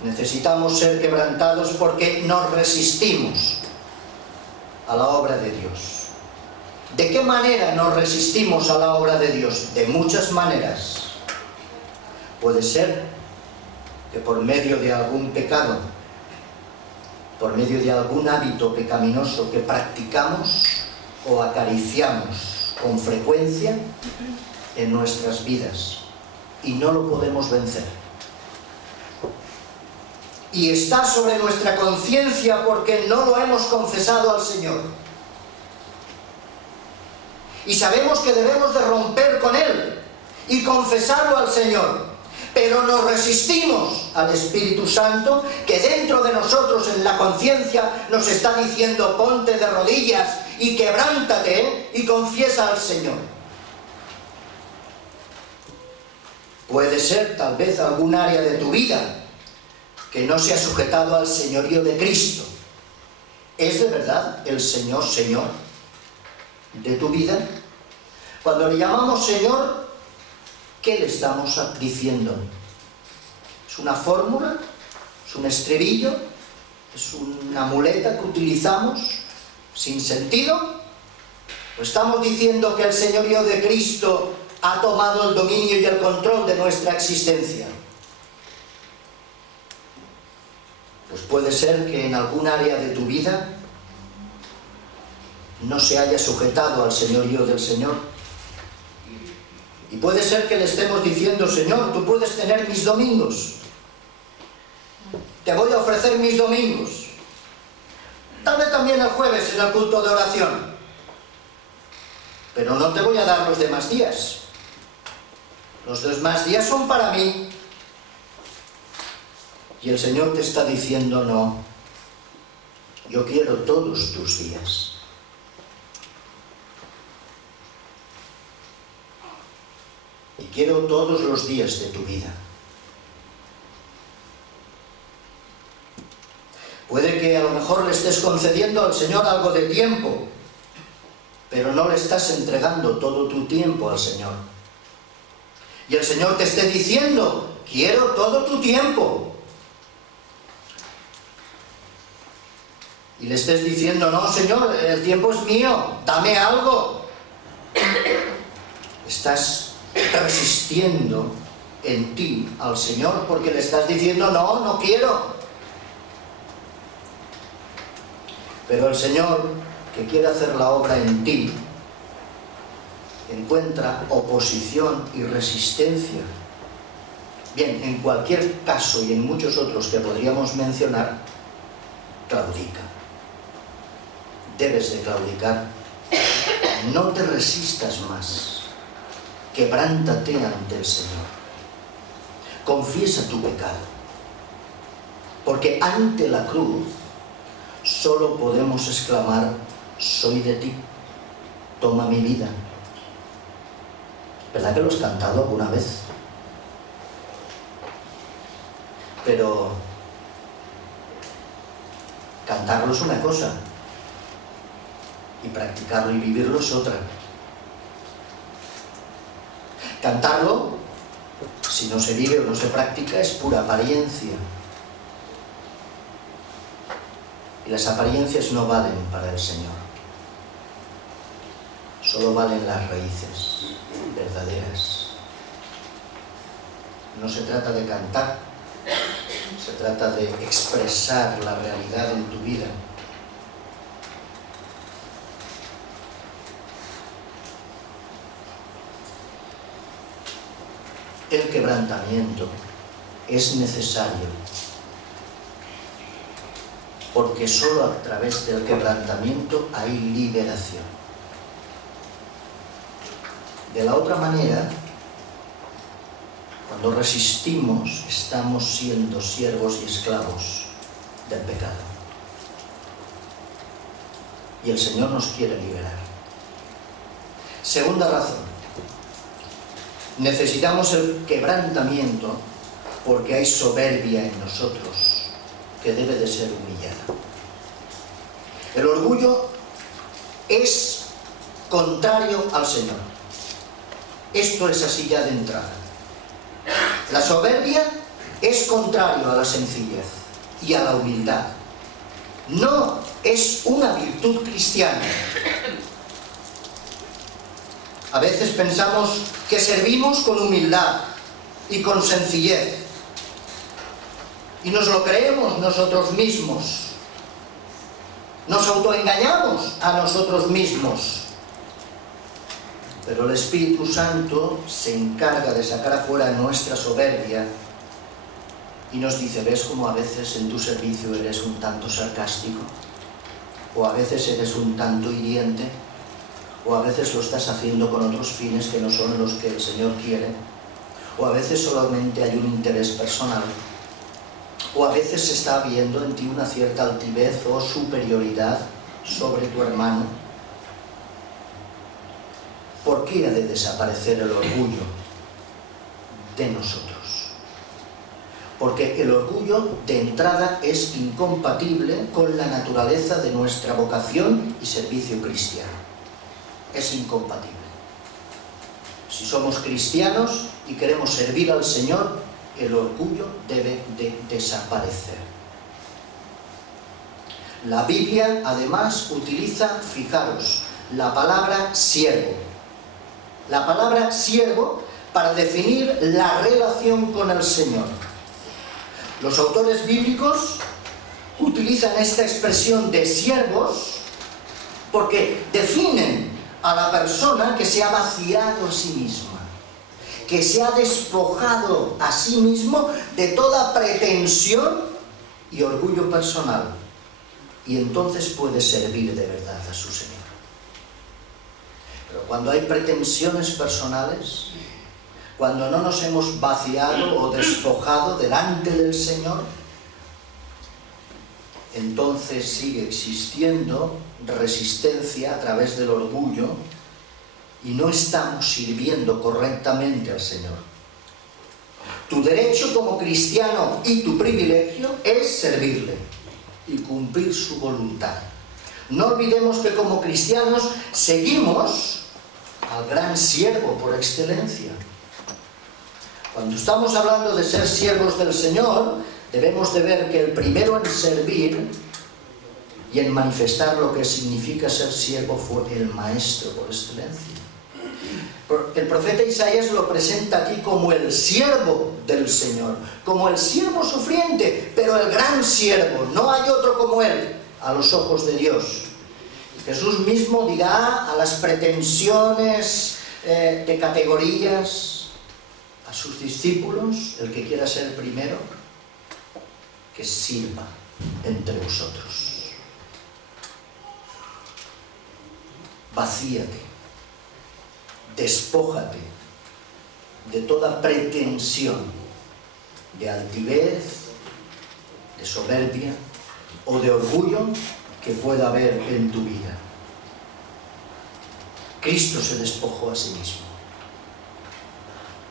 Necesitamos ser quebrantados porque nos resistimos a la obra de Dios. ¿De qué manera nos resistimos a la obra de Dios? De muchas maneras. Puede ser que por medio de algún pecado, por medio de algún hábito pecaminoso que practicamos o acariciamos con frecuencia en nuestras vidas y no lo podemos vencer. Y está sobre nuestra conciencia porque no lo hemos confesado al Señor. Y sabemos que debemos de romper con Él y confesarlo al Señor. Pero nos resistimos al Espíritu Santo que dentro de nosotros en la conciencia nos está diciendo ponte de rodillas y quebrántate y confiesa al Señor. Puede ser tal vez algún área de tu vida que no se ha sujetado al señorío de Cristo. ¿Es de verdad el Señor, Señor de tu vida? Cuando le llamamos Señor, ¿qué le estamos diciendo? ¿Es una fórmula? ¿Es un estribillo? ¿Es una muleta que utilizamos sin sentido? ¿O estamos diciendo que el señorío de Cristo ha tomado el dominio y el control de nuestra existencia? Pues puede ser que en algún área de tu vida no se haya sujetado al señorío del Señor. Y puede ser que le estemos diciendo, Señor, tú puedes tener mis domingos. Te voy a ofrecer mis domingos. Dame también el jueves en el culto de oración. Pero no te voy a dar los demás días. Los demás días son para mí. Y el Señor te está diciendo, no, yo quiero todos tus días. Y quiero todos los días de tu vida. Puede que a lo mejor le estés concediendo al Señor algo de tiempo, pero no le estás entregando todo tu tiempo al Señor. Y el Señor te esté diciendo, quiero todo tu tiempo. Y le estés diciendo, no, Señor, el tiempo es mío, dame algo. Estás resistiendo en ti al Señor porque le estás diciendo, no, no quiero. Pero el Señor, que quiere hacer la obra en ti, encuentra oposición y resistencia. Bien, en cualquier caso y en muchos otros que podríamos mencionar, claudica. Debes de claudicar. No te resistas más. Quebrántate ante el Señor. Confiesa tu pecado. Porque ante la cruz solo podemos exclamar, soy de ti, toma mi vida. ¿Verdad que lo has cantado alguna vez? Pero cantarlo es una cosa y practicarlo y vivirlo es otra. Cantarlo, si no se vive o no se practica, es pura apariencia. Y las apariencias no valen para el Señor. Solo valen las raíces verdaderas. No se trata de cantar, se trata de expresar la realidad en tu vida el quebrantamiento es necesario, porque solo a través del quebrantamiento hay liberación. De la otra manera, cuando resistimos, estamos siendo siervos y esclavos del pecado. Y el Señor nos quiere liberar. Segunda razón. Necesitamos el quebrantamiento porque hay soberbia en nosotros que debe de ser humillada. El orgullo es contrario al Señor. Esto es así ya de entrada. La soberbia es contrario a la sencillez y a la humildad. No es una virtud cristiana. A veces pensamos que servimos con humildad y con sencillez. Y nos lo creemos nosotros mismos. Nos autoengañamos a nosotros mismos. Pero el Espíritu Santo se encarga de sacar afuera nuestra soberbia y nos dice: ¿ves cómo a veces en tu servicio eres un tanto sarcástico? O a veces eres un tanto hiriente, o a veces lo estás haciendo con otros fines que no son los que el Señor quiere, o a veces solamente hay un interés personal, o a veces se está viendo en ti una cierta altivez o superioridad sobre tu hermano. ¿Por qué ha de desaparecer el orgullo de nosotros? Porque el orgullo de entrada es incompatible con la naturaleza de nuestra vocación y servicio cristiano. Es incompatible. Si somos cristianos y queremos servir al Señor, el orgullo debe de desaparecer. La Biblia además utiliza, fijaros, la palabra siervo. La palabra siervo para definir la relación con el Señor. Los autores bíblicos utilizan esta expresión de siervos porque definen a la persona que se ha vaciado a sí misma, que se ha despojado a sí mismo de toda pretensión y orgullo personal, y entonces puede servir de verdad a su Señor. Pero cuando hay pretensiones personales, cuando no nos hemos vaciado o despojado delante del Señor, entonces sigue existiendo resistencia a través del orgullo y no estamos sirviendo correctamente al Señor. Tu derecho como cristiano y tu privilegio es servirle y cumplir su voluntad. No olvidemos que como cristianos seguimos al gran siervo por excelencia. Cuando estamos hablando de ser siervos del Señor, debemos de ver que el primero en servir y en manifestar lo que significa ser siervo fue el Maestro por excelencia. El profeta Isaías lo presenta aquí como el siervo del Señor, como el siervo sufriente, pero el gran siervo, no hay otro como él, a los ojos de Dios. Jesús mismo dirá a las pretensiones de categorías a sus discípulos: el que quiera ser primero, que sirva entre vosotros. Vacíate, despójate de toda pretensión de altivez, de soberbia o de orgullo que pueda haber en tu vida. Cristo se despojó a sí mismo.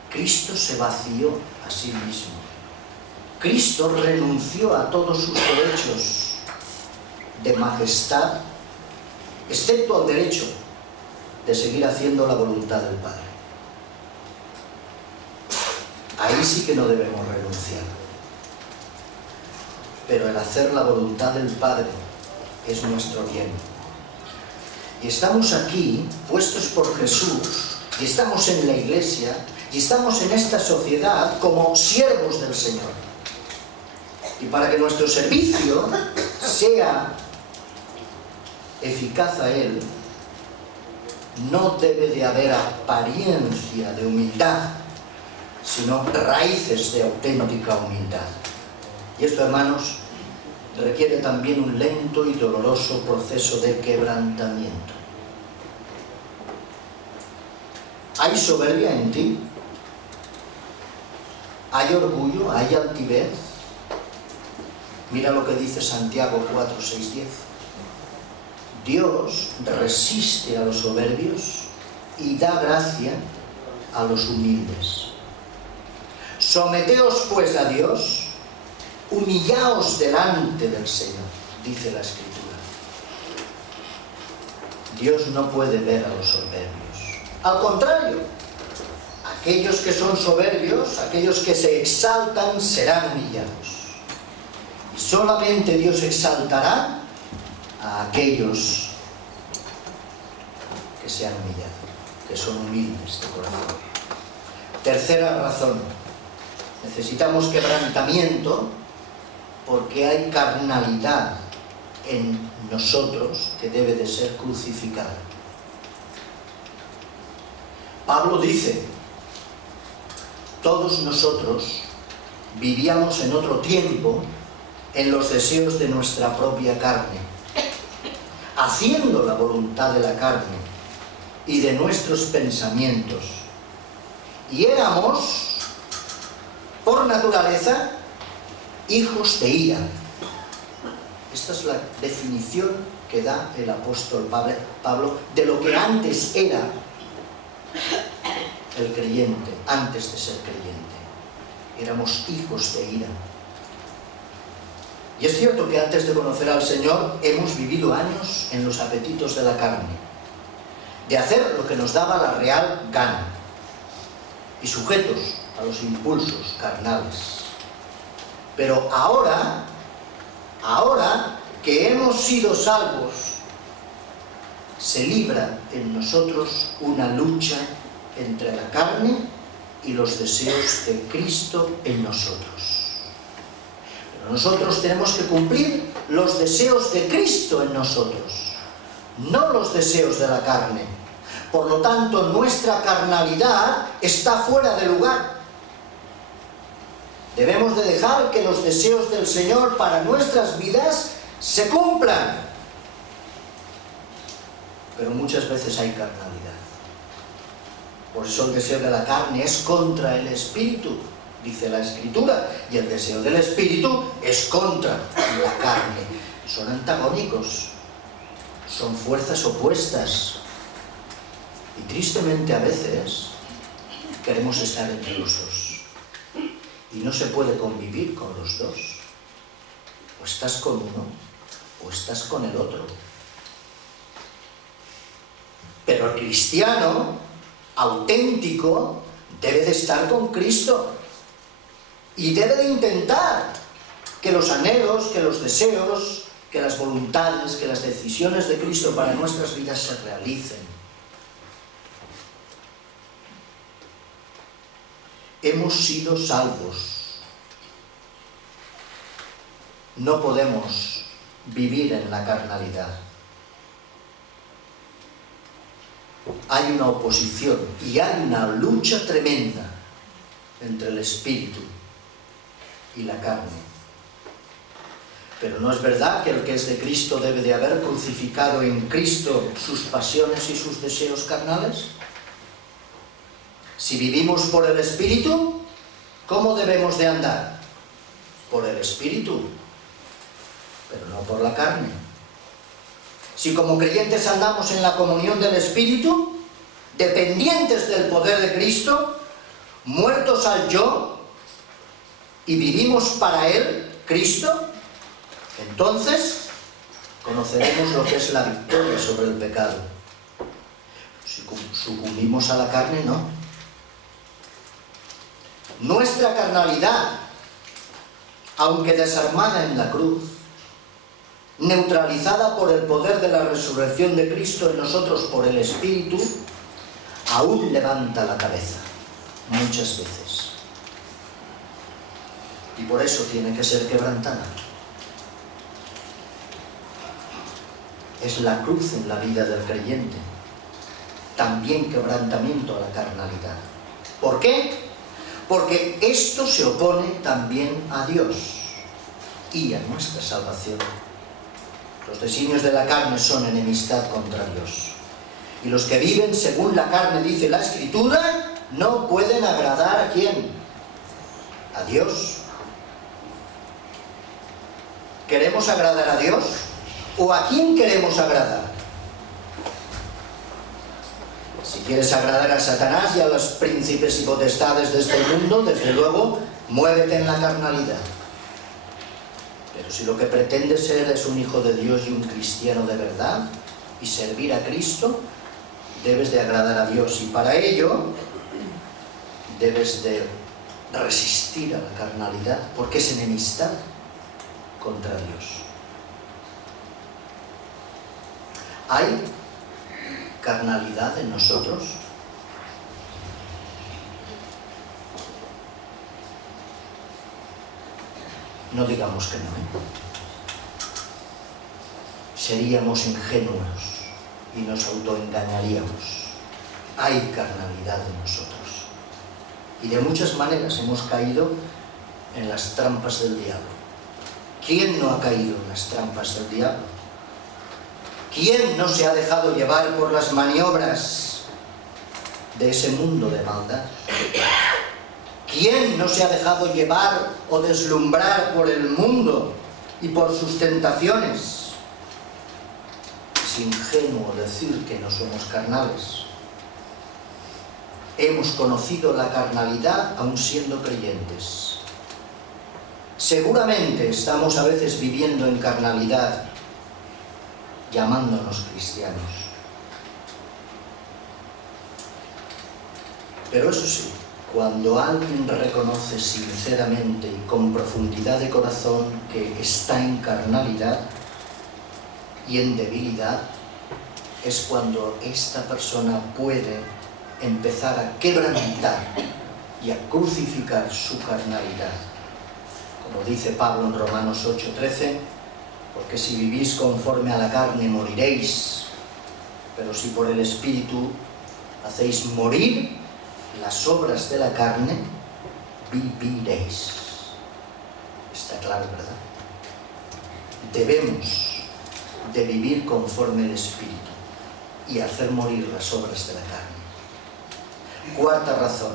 Cristo se vació a sí mismo. Cristo renunció a todos sus derechos de majestad, excepto al derecho de seguir haciendo la voluntad del Padre. Ahí sí que no debemos renunciar. Pero el hacer la voluntad del Padre es nuestro bien. Y estamos aquí, puestos por Jesús, y estamos en la iglesia, y estamos en esta sociedad como siervos del Señor. Y para que nuestro servicio sea eficaz a Él, no debe de haber apariencia de humildad, sino raíces de auténtica humildad. Y esto, hermanos, requiere también un lento y doloroso proceso de quebrantamiento. ¿Hay soberbia en ti? ¿Hay orgullo? ¿Hay altivez? Mira lo que dice Santiago 4, 6, 10. Dios resiste a los soberbios y da gracia a los humildes. Someteos pues a Dios, humillaos delante del Señor, dice la Escritura. Dios no puede ver a los soberbios. Al contrario, aquellos que son soberbios, aquellos que se exaltan, serán humillados. Y solamente Dios exaltará a aquellos que se han humillado, que son humildes de corazón. Tercera razón, necesitamos quebrantamiento porque hay carnalidad en nosotros que debe de ser crucificada. Pablo dice, todos nosotros vivíamos en otro tiempo en los deseos de nuestra propia carne, haciendo la voluntad de la carne y de nuestros pensamientos. Y éramos, por naturaleza, hijos de ira. Esta es la definición que da el apóstol Pablo de lo que antes era el creyente, antes de ser creyente. Éramos hijos de ira. Y es cierto que antes de conocer al Señor hemos vivido años en los apetitos de la carne, de hacer lo que nos daba la real gana y sujetos a los impulsos carnales. Pero ahora que hemos sido salvos, se libra en nosotros una lucha entre la carne y los deseos de Cristo en nosotros. Pero nosotros tenemos que cumplir los deseos de Cristo en nosotros, no los deseos de la carne. Por lo tanto, nuestra carnalidad está fuera de lugar. Debemos de dejar que los deseos del Señor para nuestras vidas se cumplan. Pero muchas veces hay carnalidad. Por eso el deseo de la carne es contra el Espíritu, dice la Escritura, y el deseo del Espíritu es contra la carne. Son antagónicos, son fuerzas opuestas. Y tristemente a veces queremos estar entre los dos. Y no se puede convivir con los dos. O estás con uno, o estás con el otro. Pero el cristiano auténtico debe de estar con Cristo. Y debe de intentar que los anhelos, que los deseos, que las voluntades, que las decisiones de Cristo para nuestras vidas se realicen. Hemos sido salvos. No podemos vivir en la carnalidad. Hay una oposición y hay una lucha tremenda entre el Espíritu y la carne. Pero ¿no es verdad que el que es de Cristo debe de haber crucificado en Cristo sus pasiones y sus deseos carnales? Si vivimos por el Espíritu, ¿cómo debemos de andar? Por el Espíritu, pero no por la carne. Si como creyentes andamos en la comunión del Espíritu, dependientes del poder de Cristo, muertos al yo, y vivimos para Él, Cristo, entonces conoceremos lo que es la victoria sobre el pecado. Si sucumbimos a la carne, no. Nuestra carnalidad, aunque desarmada en la cruz, neutralizada por el poder de la resurrección de Cristo en nosotros por el Espíritu, aún levanta la cabeza, muchas veces. Y por eso tiene que ser quebrantada. Es la cruz en la vida del creyente, también quebrantamiento a la carnalidad. ¿Por qué? porque esto se opone también a Dios y a nuestra salvación. Los designios de la carne son enemistad contra Dios. Y los que viven según la carne, dice la Escritura, no pueden agradar ¿a quién? A Dios. ¿Queremos agradar a Dios? ¿O a quién queremos agradar? Si quieres agradar a Satanás y a los príncipes y potestades de este mundo, desde luego, muévete en la carnalidad. Pero si lo que pretendes ser es un hijo de Dios y un cristiano de verdad, y servir a Cristo, debes de agradar a Dios. Y para ello, debes de resistir a la carnalidad, porque es enemistad contra Dios. ¿Hay carnalidad en nosotros? No digamos que no, Seríamos ingenuos y nos autoengañaríamos. Hay carnalidad en nosotros. Y de muchas maneras hemos caído en las trampas del diablo. ¿Quién no ha caído en las trampas del diablo? ¿Quién no se ha dejado llevar por las maniobras de ese mundo de maldad? ¿Quién no se ha dejado llevar o deslumbrar por el mundo y por sus tentaciones? Es ingenuo decir que no somos carnales. Hemos conocido la carnalidad aun siendo creyentes. Seguramente estamos a veces viviendo en carnalidad, llamándonos cristianos. Pero eso sí, cuando alguien reconoce sinceramente y con profundidad de corazón que está en carnalidad y en debilidad, es cuando esta persona puede empezar a quebrantar y a crucificar su carnalidad. Como dice Pablo en Romanos 8:13, porque si vivís conforme a la carne moriréis, pero si por el Espíritu hacéis morir las obras de la carne, viviréis. Está claro, ¿verdad? Debemos de vivir conforme al Espíritu y hacer morir las obras de la carne. Cuarta razón,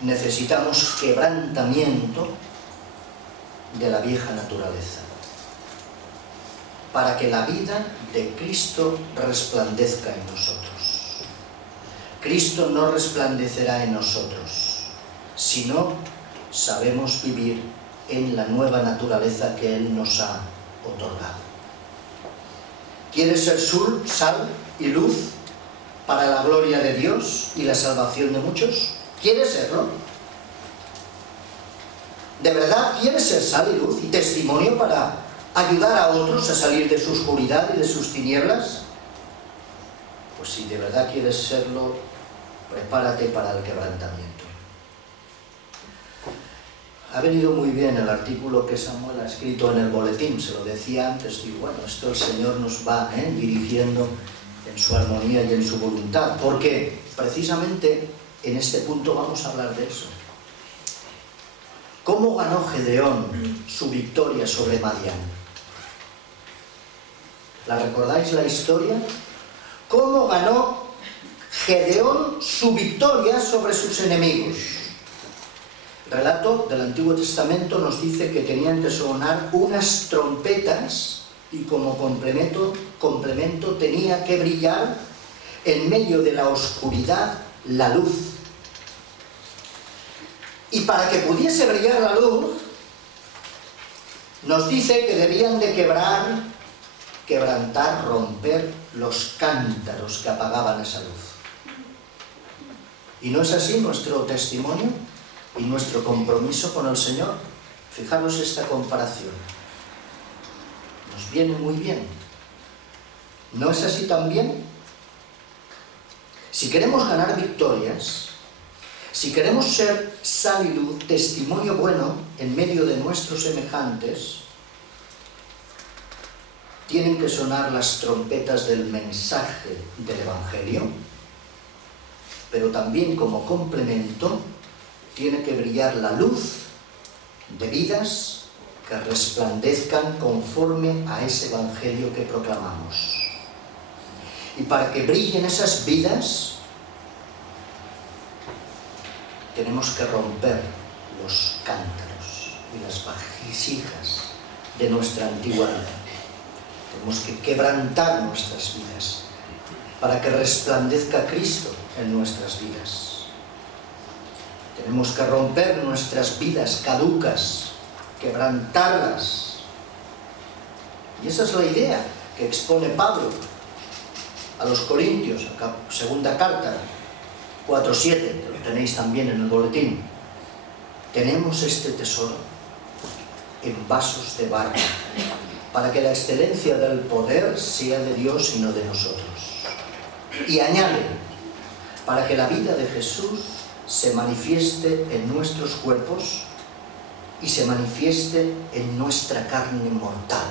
necesitamos quebrantamiento de la vieja naturaleza para que la vida de Cristo resplandezca en nosotros. Cristo no resplandecerá en nosotros si no sabemos vivir en la nueva naturaleza que Él nos ha otorgado. ¿Quieres ser sal y luz para la gloria de Dios y la salvación de muchos? ¿Quieres serlo? ¿De verdad quieres ser sal y luz y testimonio para ayudar a otros a salir de su oscuridad y de sus tinieblas? Pues si de verdad quieres serlo, prepárate para el quebrantamiento. Ha venido muy bien el artículo que Samuel ha escrito en el boletín, se lo decía antes, y bueno, esto el Señor nos va dirigiendo en su armonía y en su voluntad, porque precisamente en este punto vamos a hablar de eso. ¿Cómo ganó Gedeón su victoria sobre Madián? ¿La recordáis la historia? ¿Cómo ganó Gedeón su victoria sobre sus enemigos? El relato del Antiguo Testamento nos dice que tenían que sonar unas trompetas y como complemento tenía que brillar en medio de la oscuridad la luz. Y para que pudiese brillar la luz, nos dice que debían de quebrantar, romper los cántaros que apagaban esa luz. ¿Y no es así nuestro testimonio y nuestro compromiso con el Señor? Fijaros esta comparación. Nos viene muy bien. ¿No es así también? Si queremos ganar victorias, si queremos ser sal y luz, testimonio bueno en medio de nuestros semejantes, tienen que sonar las trompetas del mensaje del Evangelio, pero también como complemento tiene que brillar la luz de vidas que resplandezcan conforme a ese evangelio que proclamamos. Y para que brillen esas vidas, tenemos que romper los cántaros y las vasijas de nuestra antigua vida. Tenemos que quebrantar nuestras vidas para que resplandezca Cristo en nuestras vidas. Tenemos que romper nuestras vidas caducas, quebrantarlas. Y esa es la idea que expone Pablo a los Corintios, segunda carta, 4:7, lo tenéis también en el boletín. Tenemos este tesoro en vasos de barro, para que la excelencia del poder sea de Dios y no de nosotros. Y añade, para que la vida de Jesús se manifieste en nuestros cuerpos y se manifieste en nuestra carne mortal.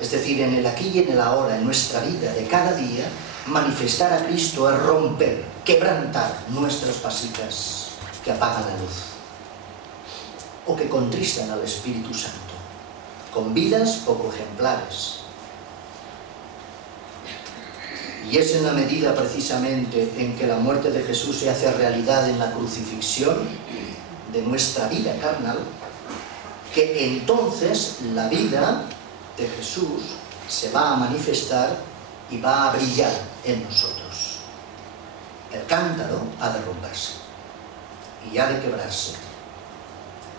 Es decir, en el aquí y en el ahora, en nuestra vida de cada día, manifestar a Cristo es romper, quebrantar nuestras vasijas que apagan la luz o que contristan al Espíritu Santo, con vidas poco ejemplares. Y es en la medida precisamente en que la muerte de Jesús se hace realidad en la crucifixión de nuestra vida carnal, que entonces la vida de Jesús se va a manifestar y va a brillar en nosotros. El cántaro ha de romperse y ha de quebrarse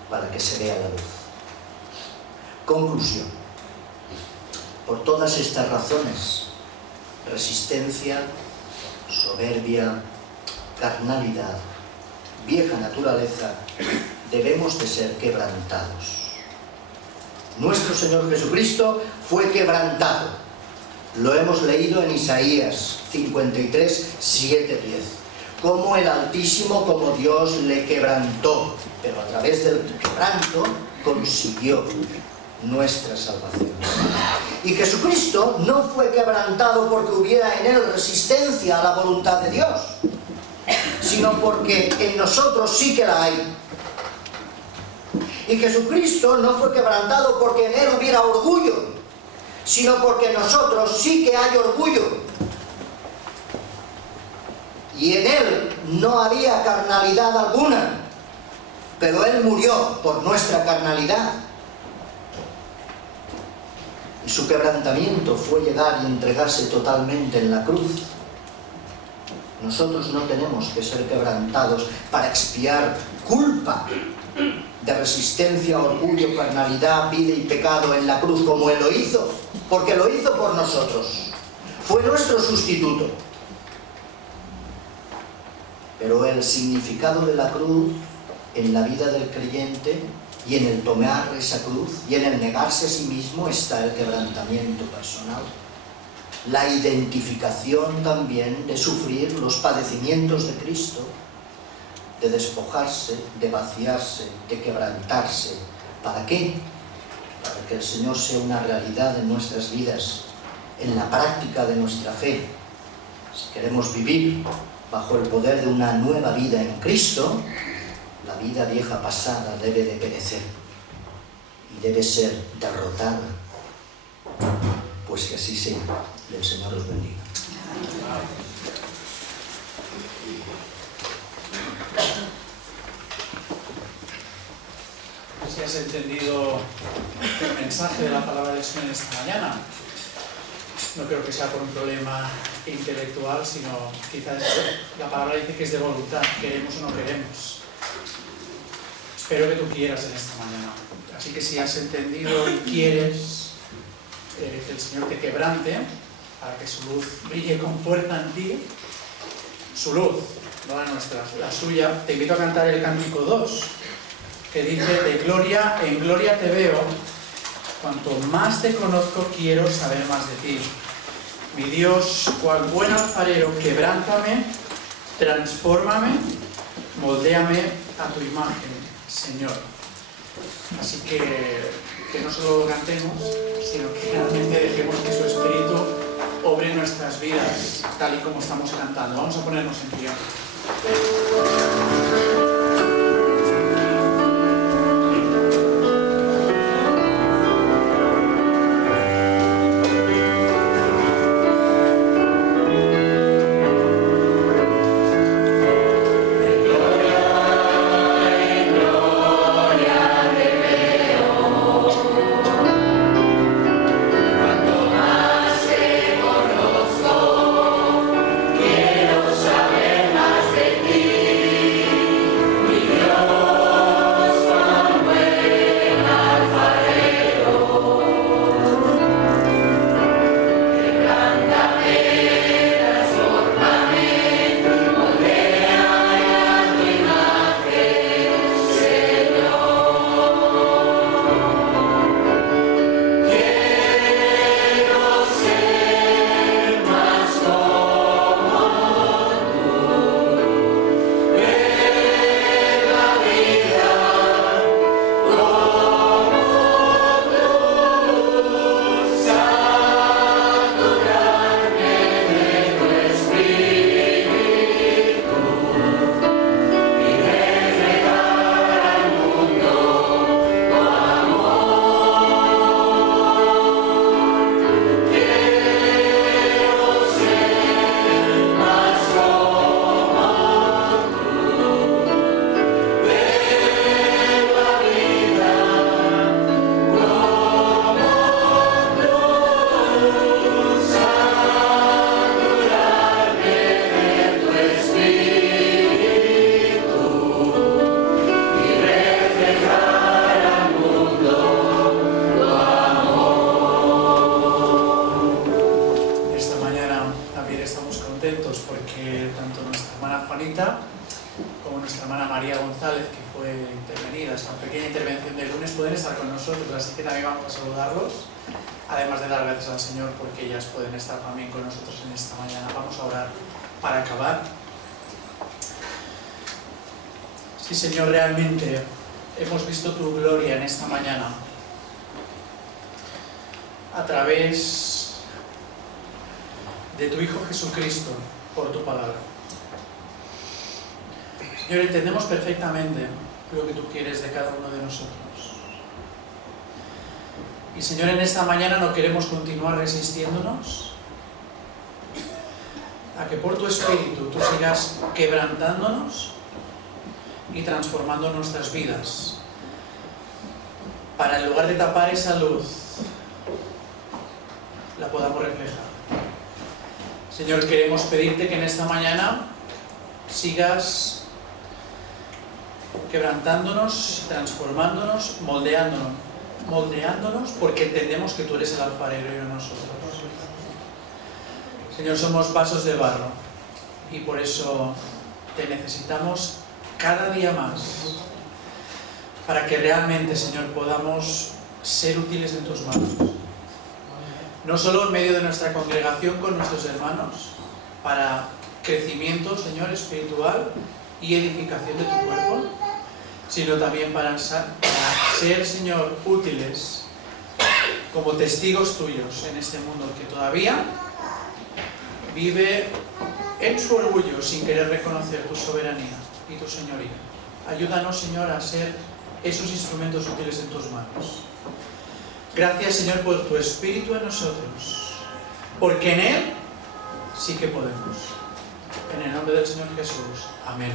para que se vea la luz. Conclusión. Por todas estas razones, resistencia, soberbia, carnalidad, vieja naturaleza, debemos de ser quebrantados. Nuestro Señor Jesucristo fue quebrantado. Lo hemos leído en Isaías 53, 7, 10. Como el Altísimo, como Dios le quebrantó, pero a través del quebranto consiguió nuestra salvación. Y Jesucristo no fue quebrantado porque hubiera en él resistencia a la voluntad de Dios, sino porque en nosotros sí que la hay. Y Jesucristo no fue quebrantado porque en él hubiera orgullo, sino porque en nosotros sí que hay orgullo. Y en él no había carnalidad alguna, pero él murió por nuestra carnalidad. Y su quebrantamiento fue llegar y entregarse totalmente en la cruz. Nosotros no tenemos que ser quebrantados para expiar culpa de resistencia, orgullo, carnalidad, vida y pecado en la cruz como Él lo hizo, porque lo hizo por nosotros. Fue nuestro sustituto. Pero el significado de la cruz en la vida del creyente y en el tomar esa cruz y en el negarse a sí mismo está el quebrantamiento personal. La identificación también de sufrir los padecimientos de Cristo, de despojarse, de vaciarse, de quebrantarse. ¿Para qué? Para que el Señor sea una realidad en nuestras vidas, en la práctica de nuestra fe. Si queremos vivir bajo el poder de una nueva vida en Cristo, la vida vieja pasada debe de perecer y debe ser derrotada. Pues que así sea. Y el Señor os bendiga. Si has entendido el mensaje de la palabra de Dios en esta mañana, no creo que sea por un problema intelectual, sino quizás la palabra dice que es de voluntad, queremos o no queremos. Espero que tú quieras en esta mañana. Así que si has entendido y quieres que el Señor te quebrante, para que su luz brille con fuerza en ti, su luz, no la nuestra, la suya, te invito a cantar el cántico 2, que dice: de gloria en gloria te veo, cuanto más te conozco quiero saber más de ti. Mi Dios, cual buen alfarero, quebrántame, transfórmame, moldéame a tu imagen, Señor. Así que no solo lo cantemos, sino que realmente dejemos que su Espíritu obre en nuestras vidas, tal y como estamos cantando. Vamos a ponernos en pie. hermana Juanita, como nuestra hermana María González, que fue intervenida, esta pequeña intervención del lunes, pueden estar con nosotros, así que también vamos a saludarlos, además de dar gracias al Señor porque ellas pueden estar también con nosotros en esta mañana. Vamos a orar para acabar. Sí, Señor, realmente hemos visto tu gloria en esta mañana a través de tu Hijo Jesucristo, por tu palabra. Señor, entendemos perfectamente lo que tú quieres de cada uno de nosotros. Y Señor, en esta mañana no queremos continuar resistiéndonos a que por tu Espíritu tú sigas quebrantándonos y transformando nuestras vidas, para en lugar de tapar esa luz, la podamos reflejar. Señor, queremos pedirte que en esta mañana sigas quebrantándonos, transformándonos, moldeándonos, porque entendemos que tú eres el alfarero y no nosotros. Señor, somos vasos de barro y por eso te necesitamos cada día más, para que realmente, Señor, podamos ser útiles en tus manos. No solo en medio de nuestra congregación con nuestros hermanos, para crecimiento, Señor, espiritual y edificación de tu cuerpo, sino también para ser, Señor, útiles como testigos tuyos en este mundo que todavía vive en su orgullo sin querer reconocer tu soberanía y tu señoría. Ayúdanos, Señor, a ser esos instrumentos útiles en tus manos. Gracias, Señor, por tu Espíritu en nosotros, porque en Él sí que podemos. En el nombre del Señor Jesús. Amén.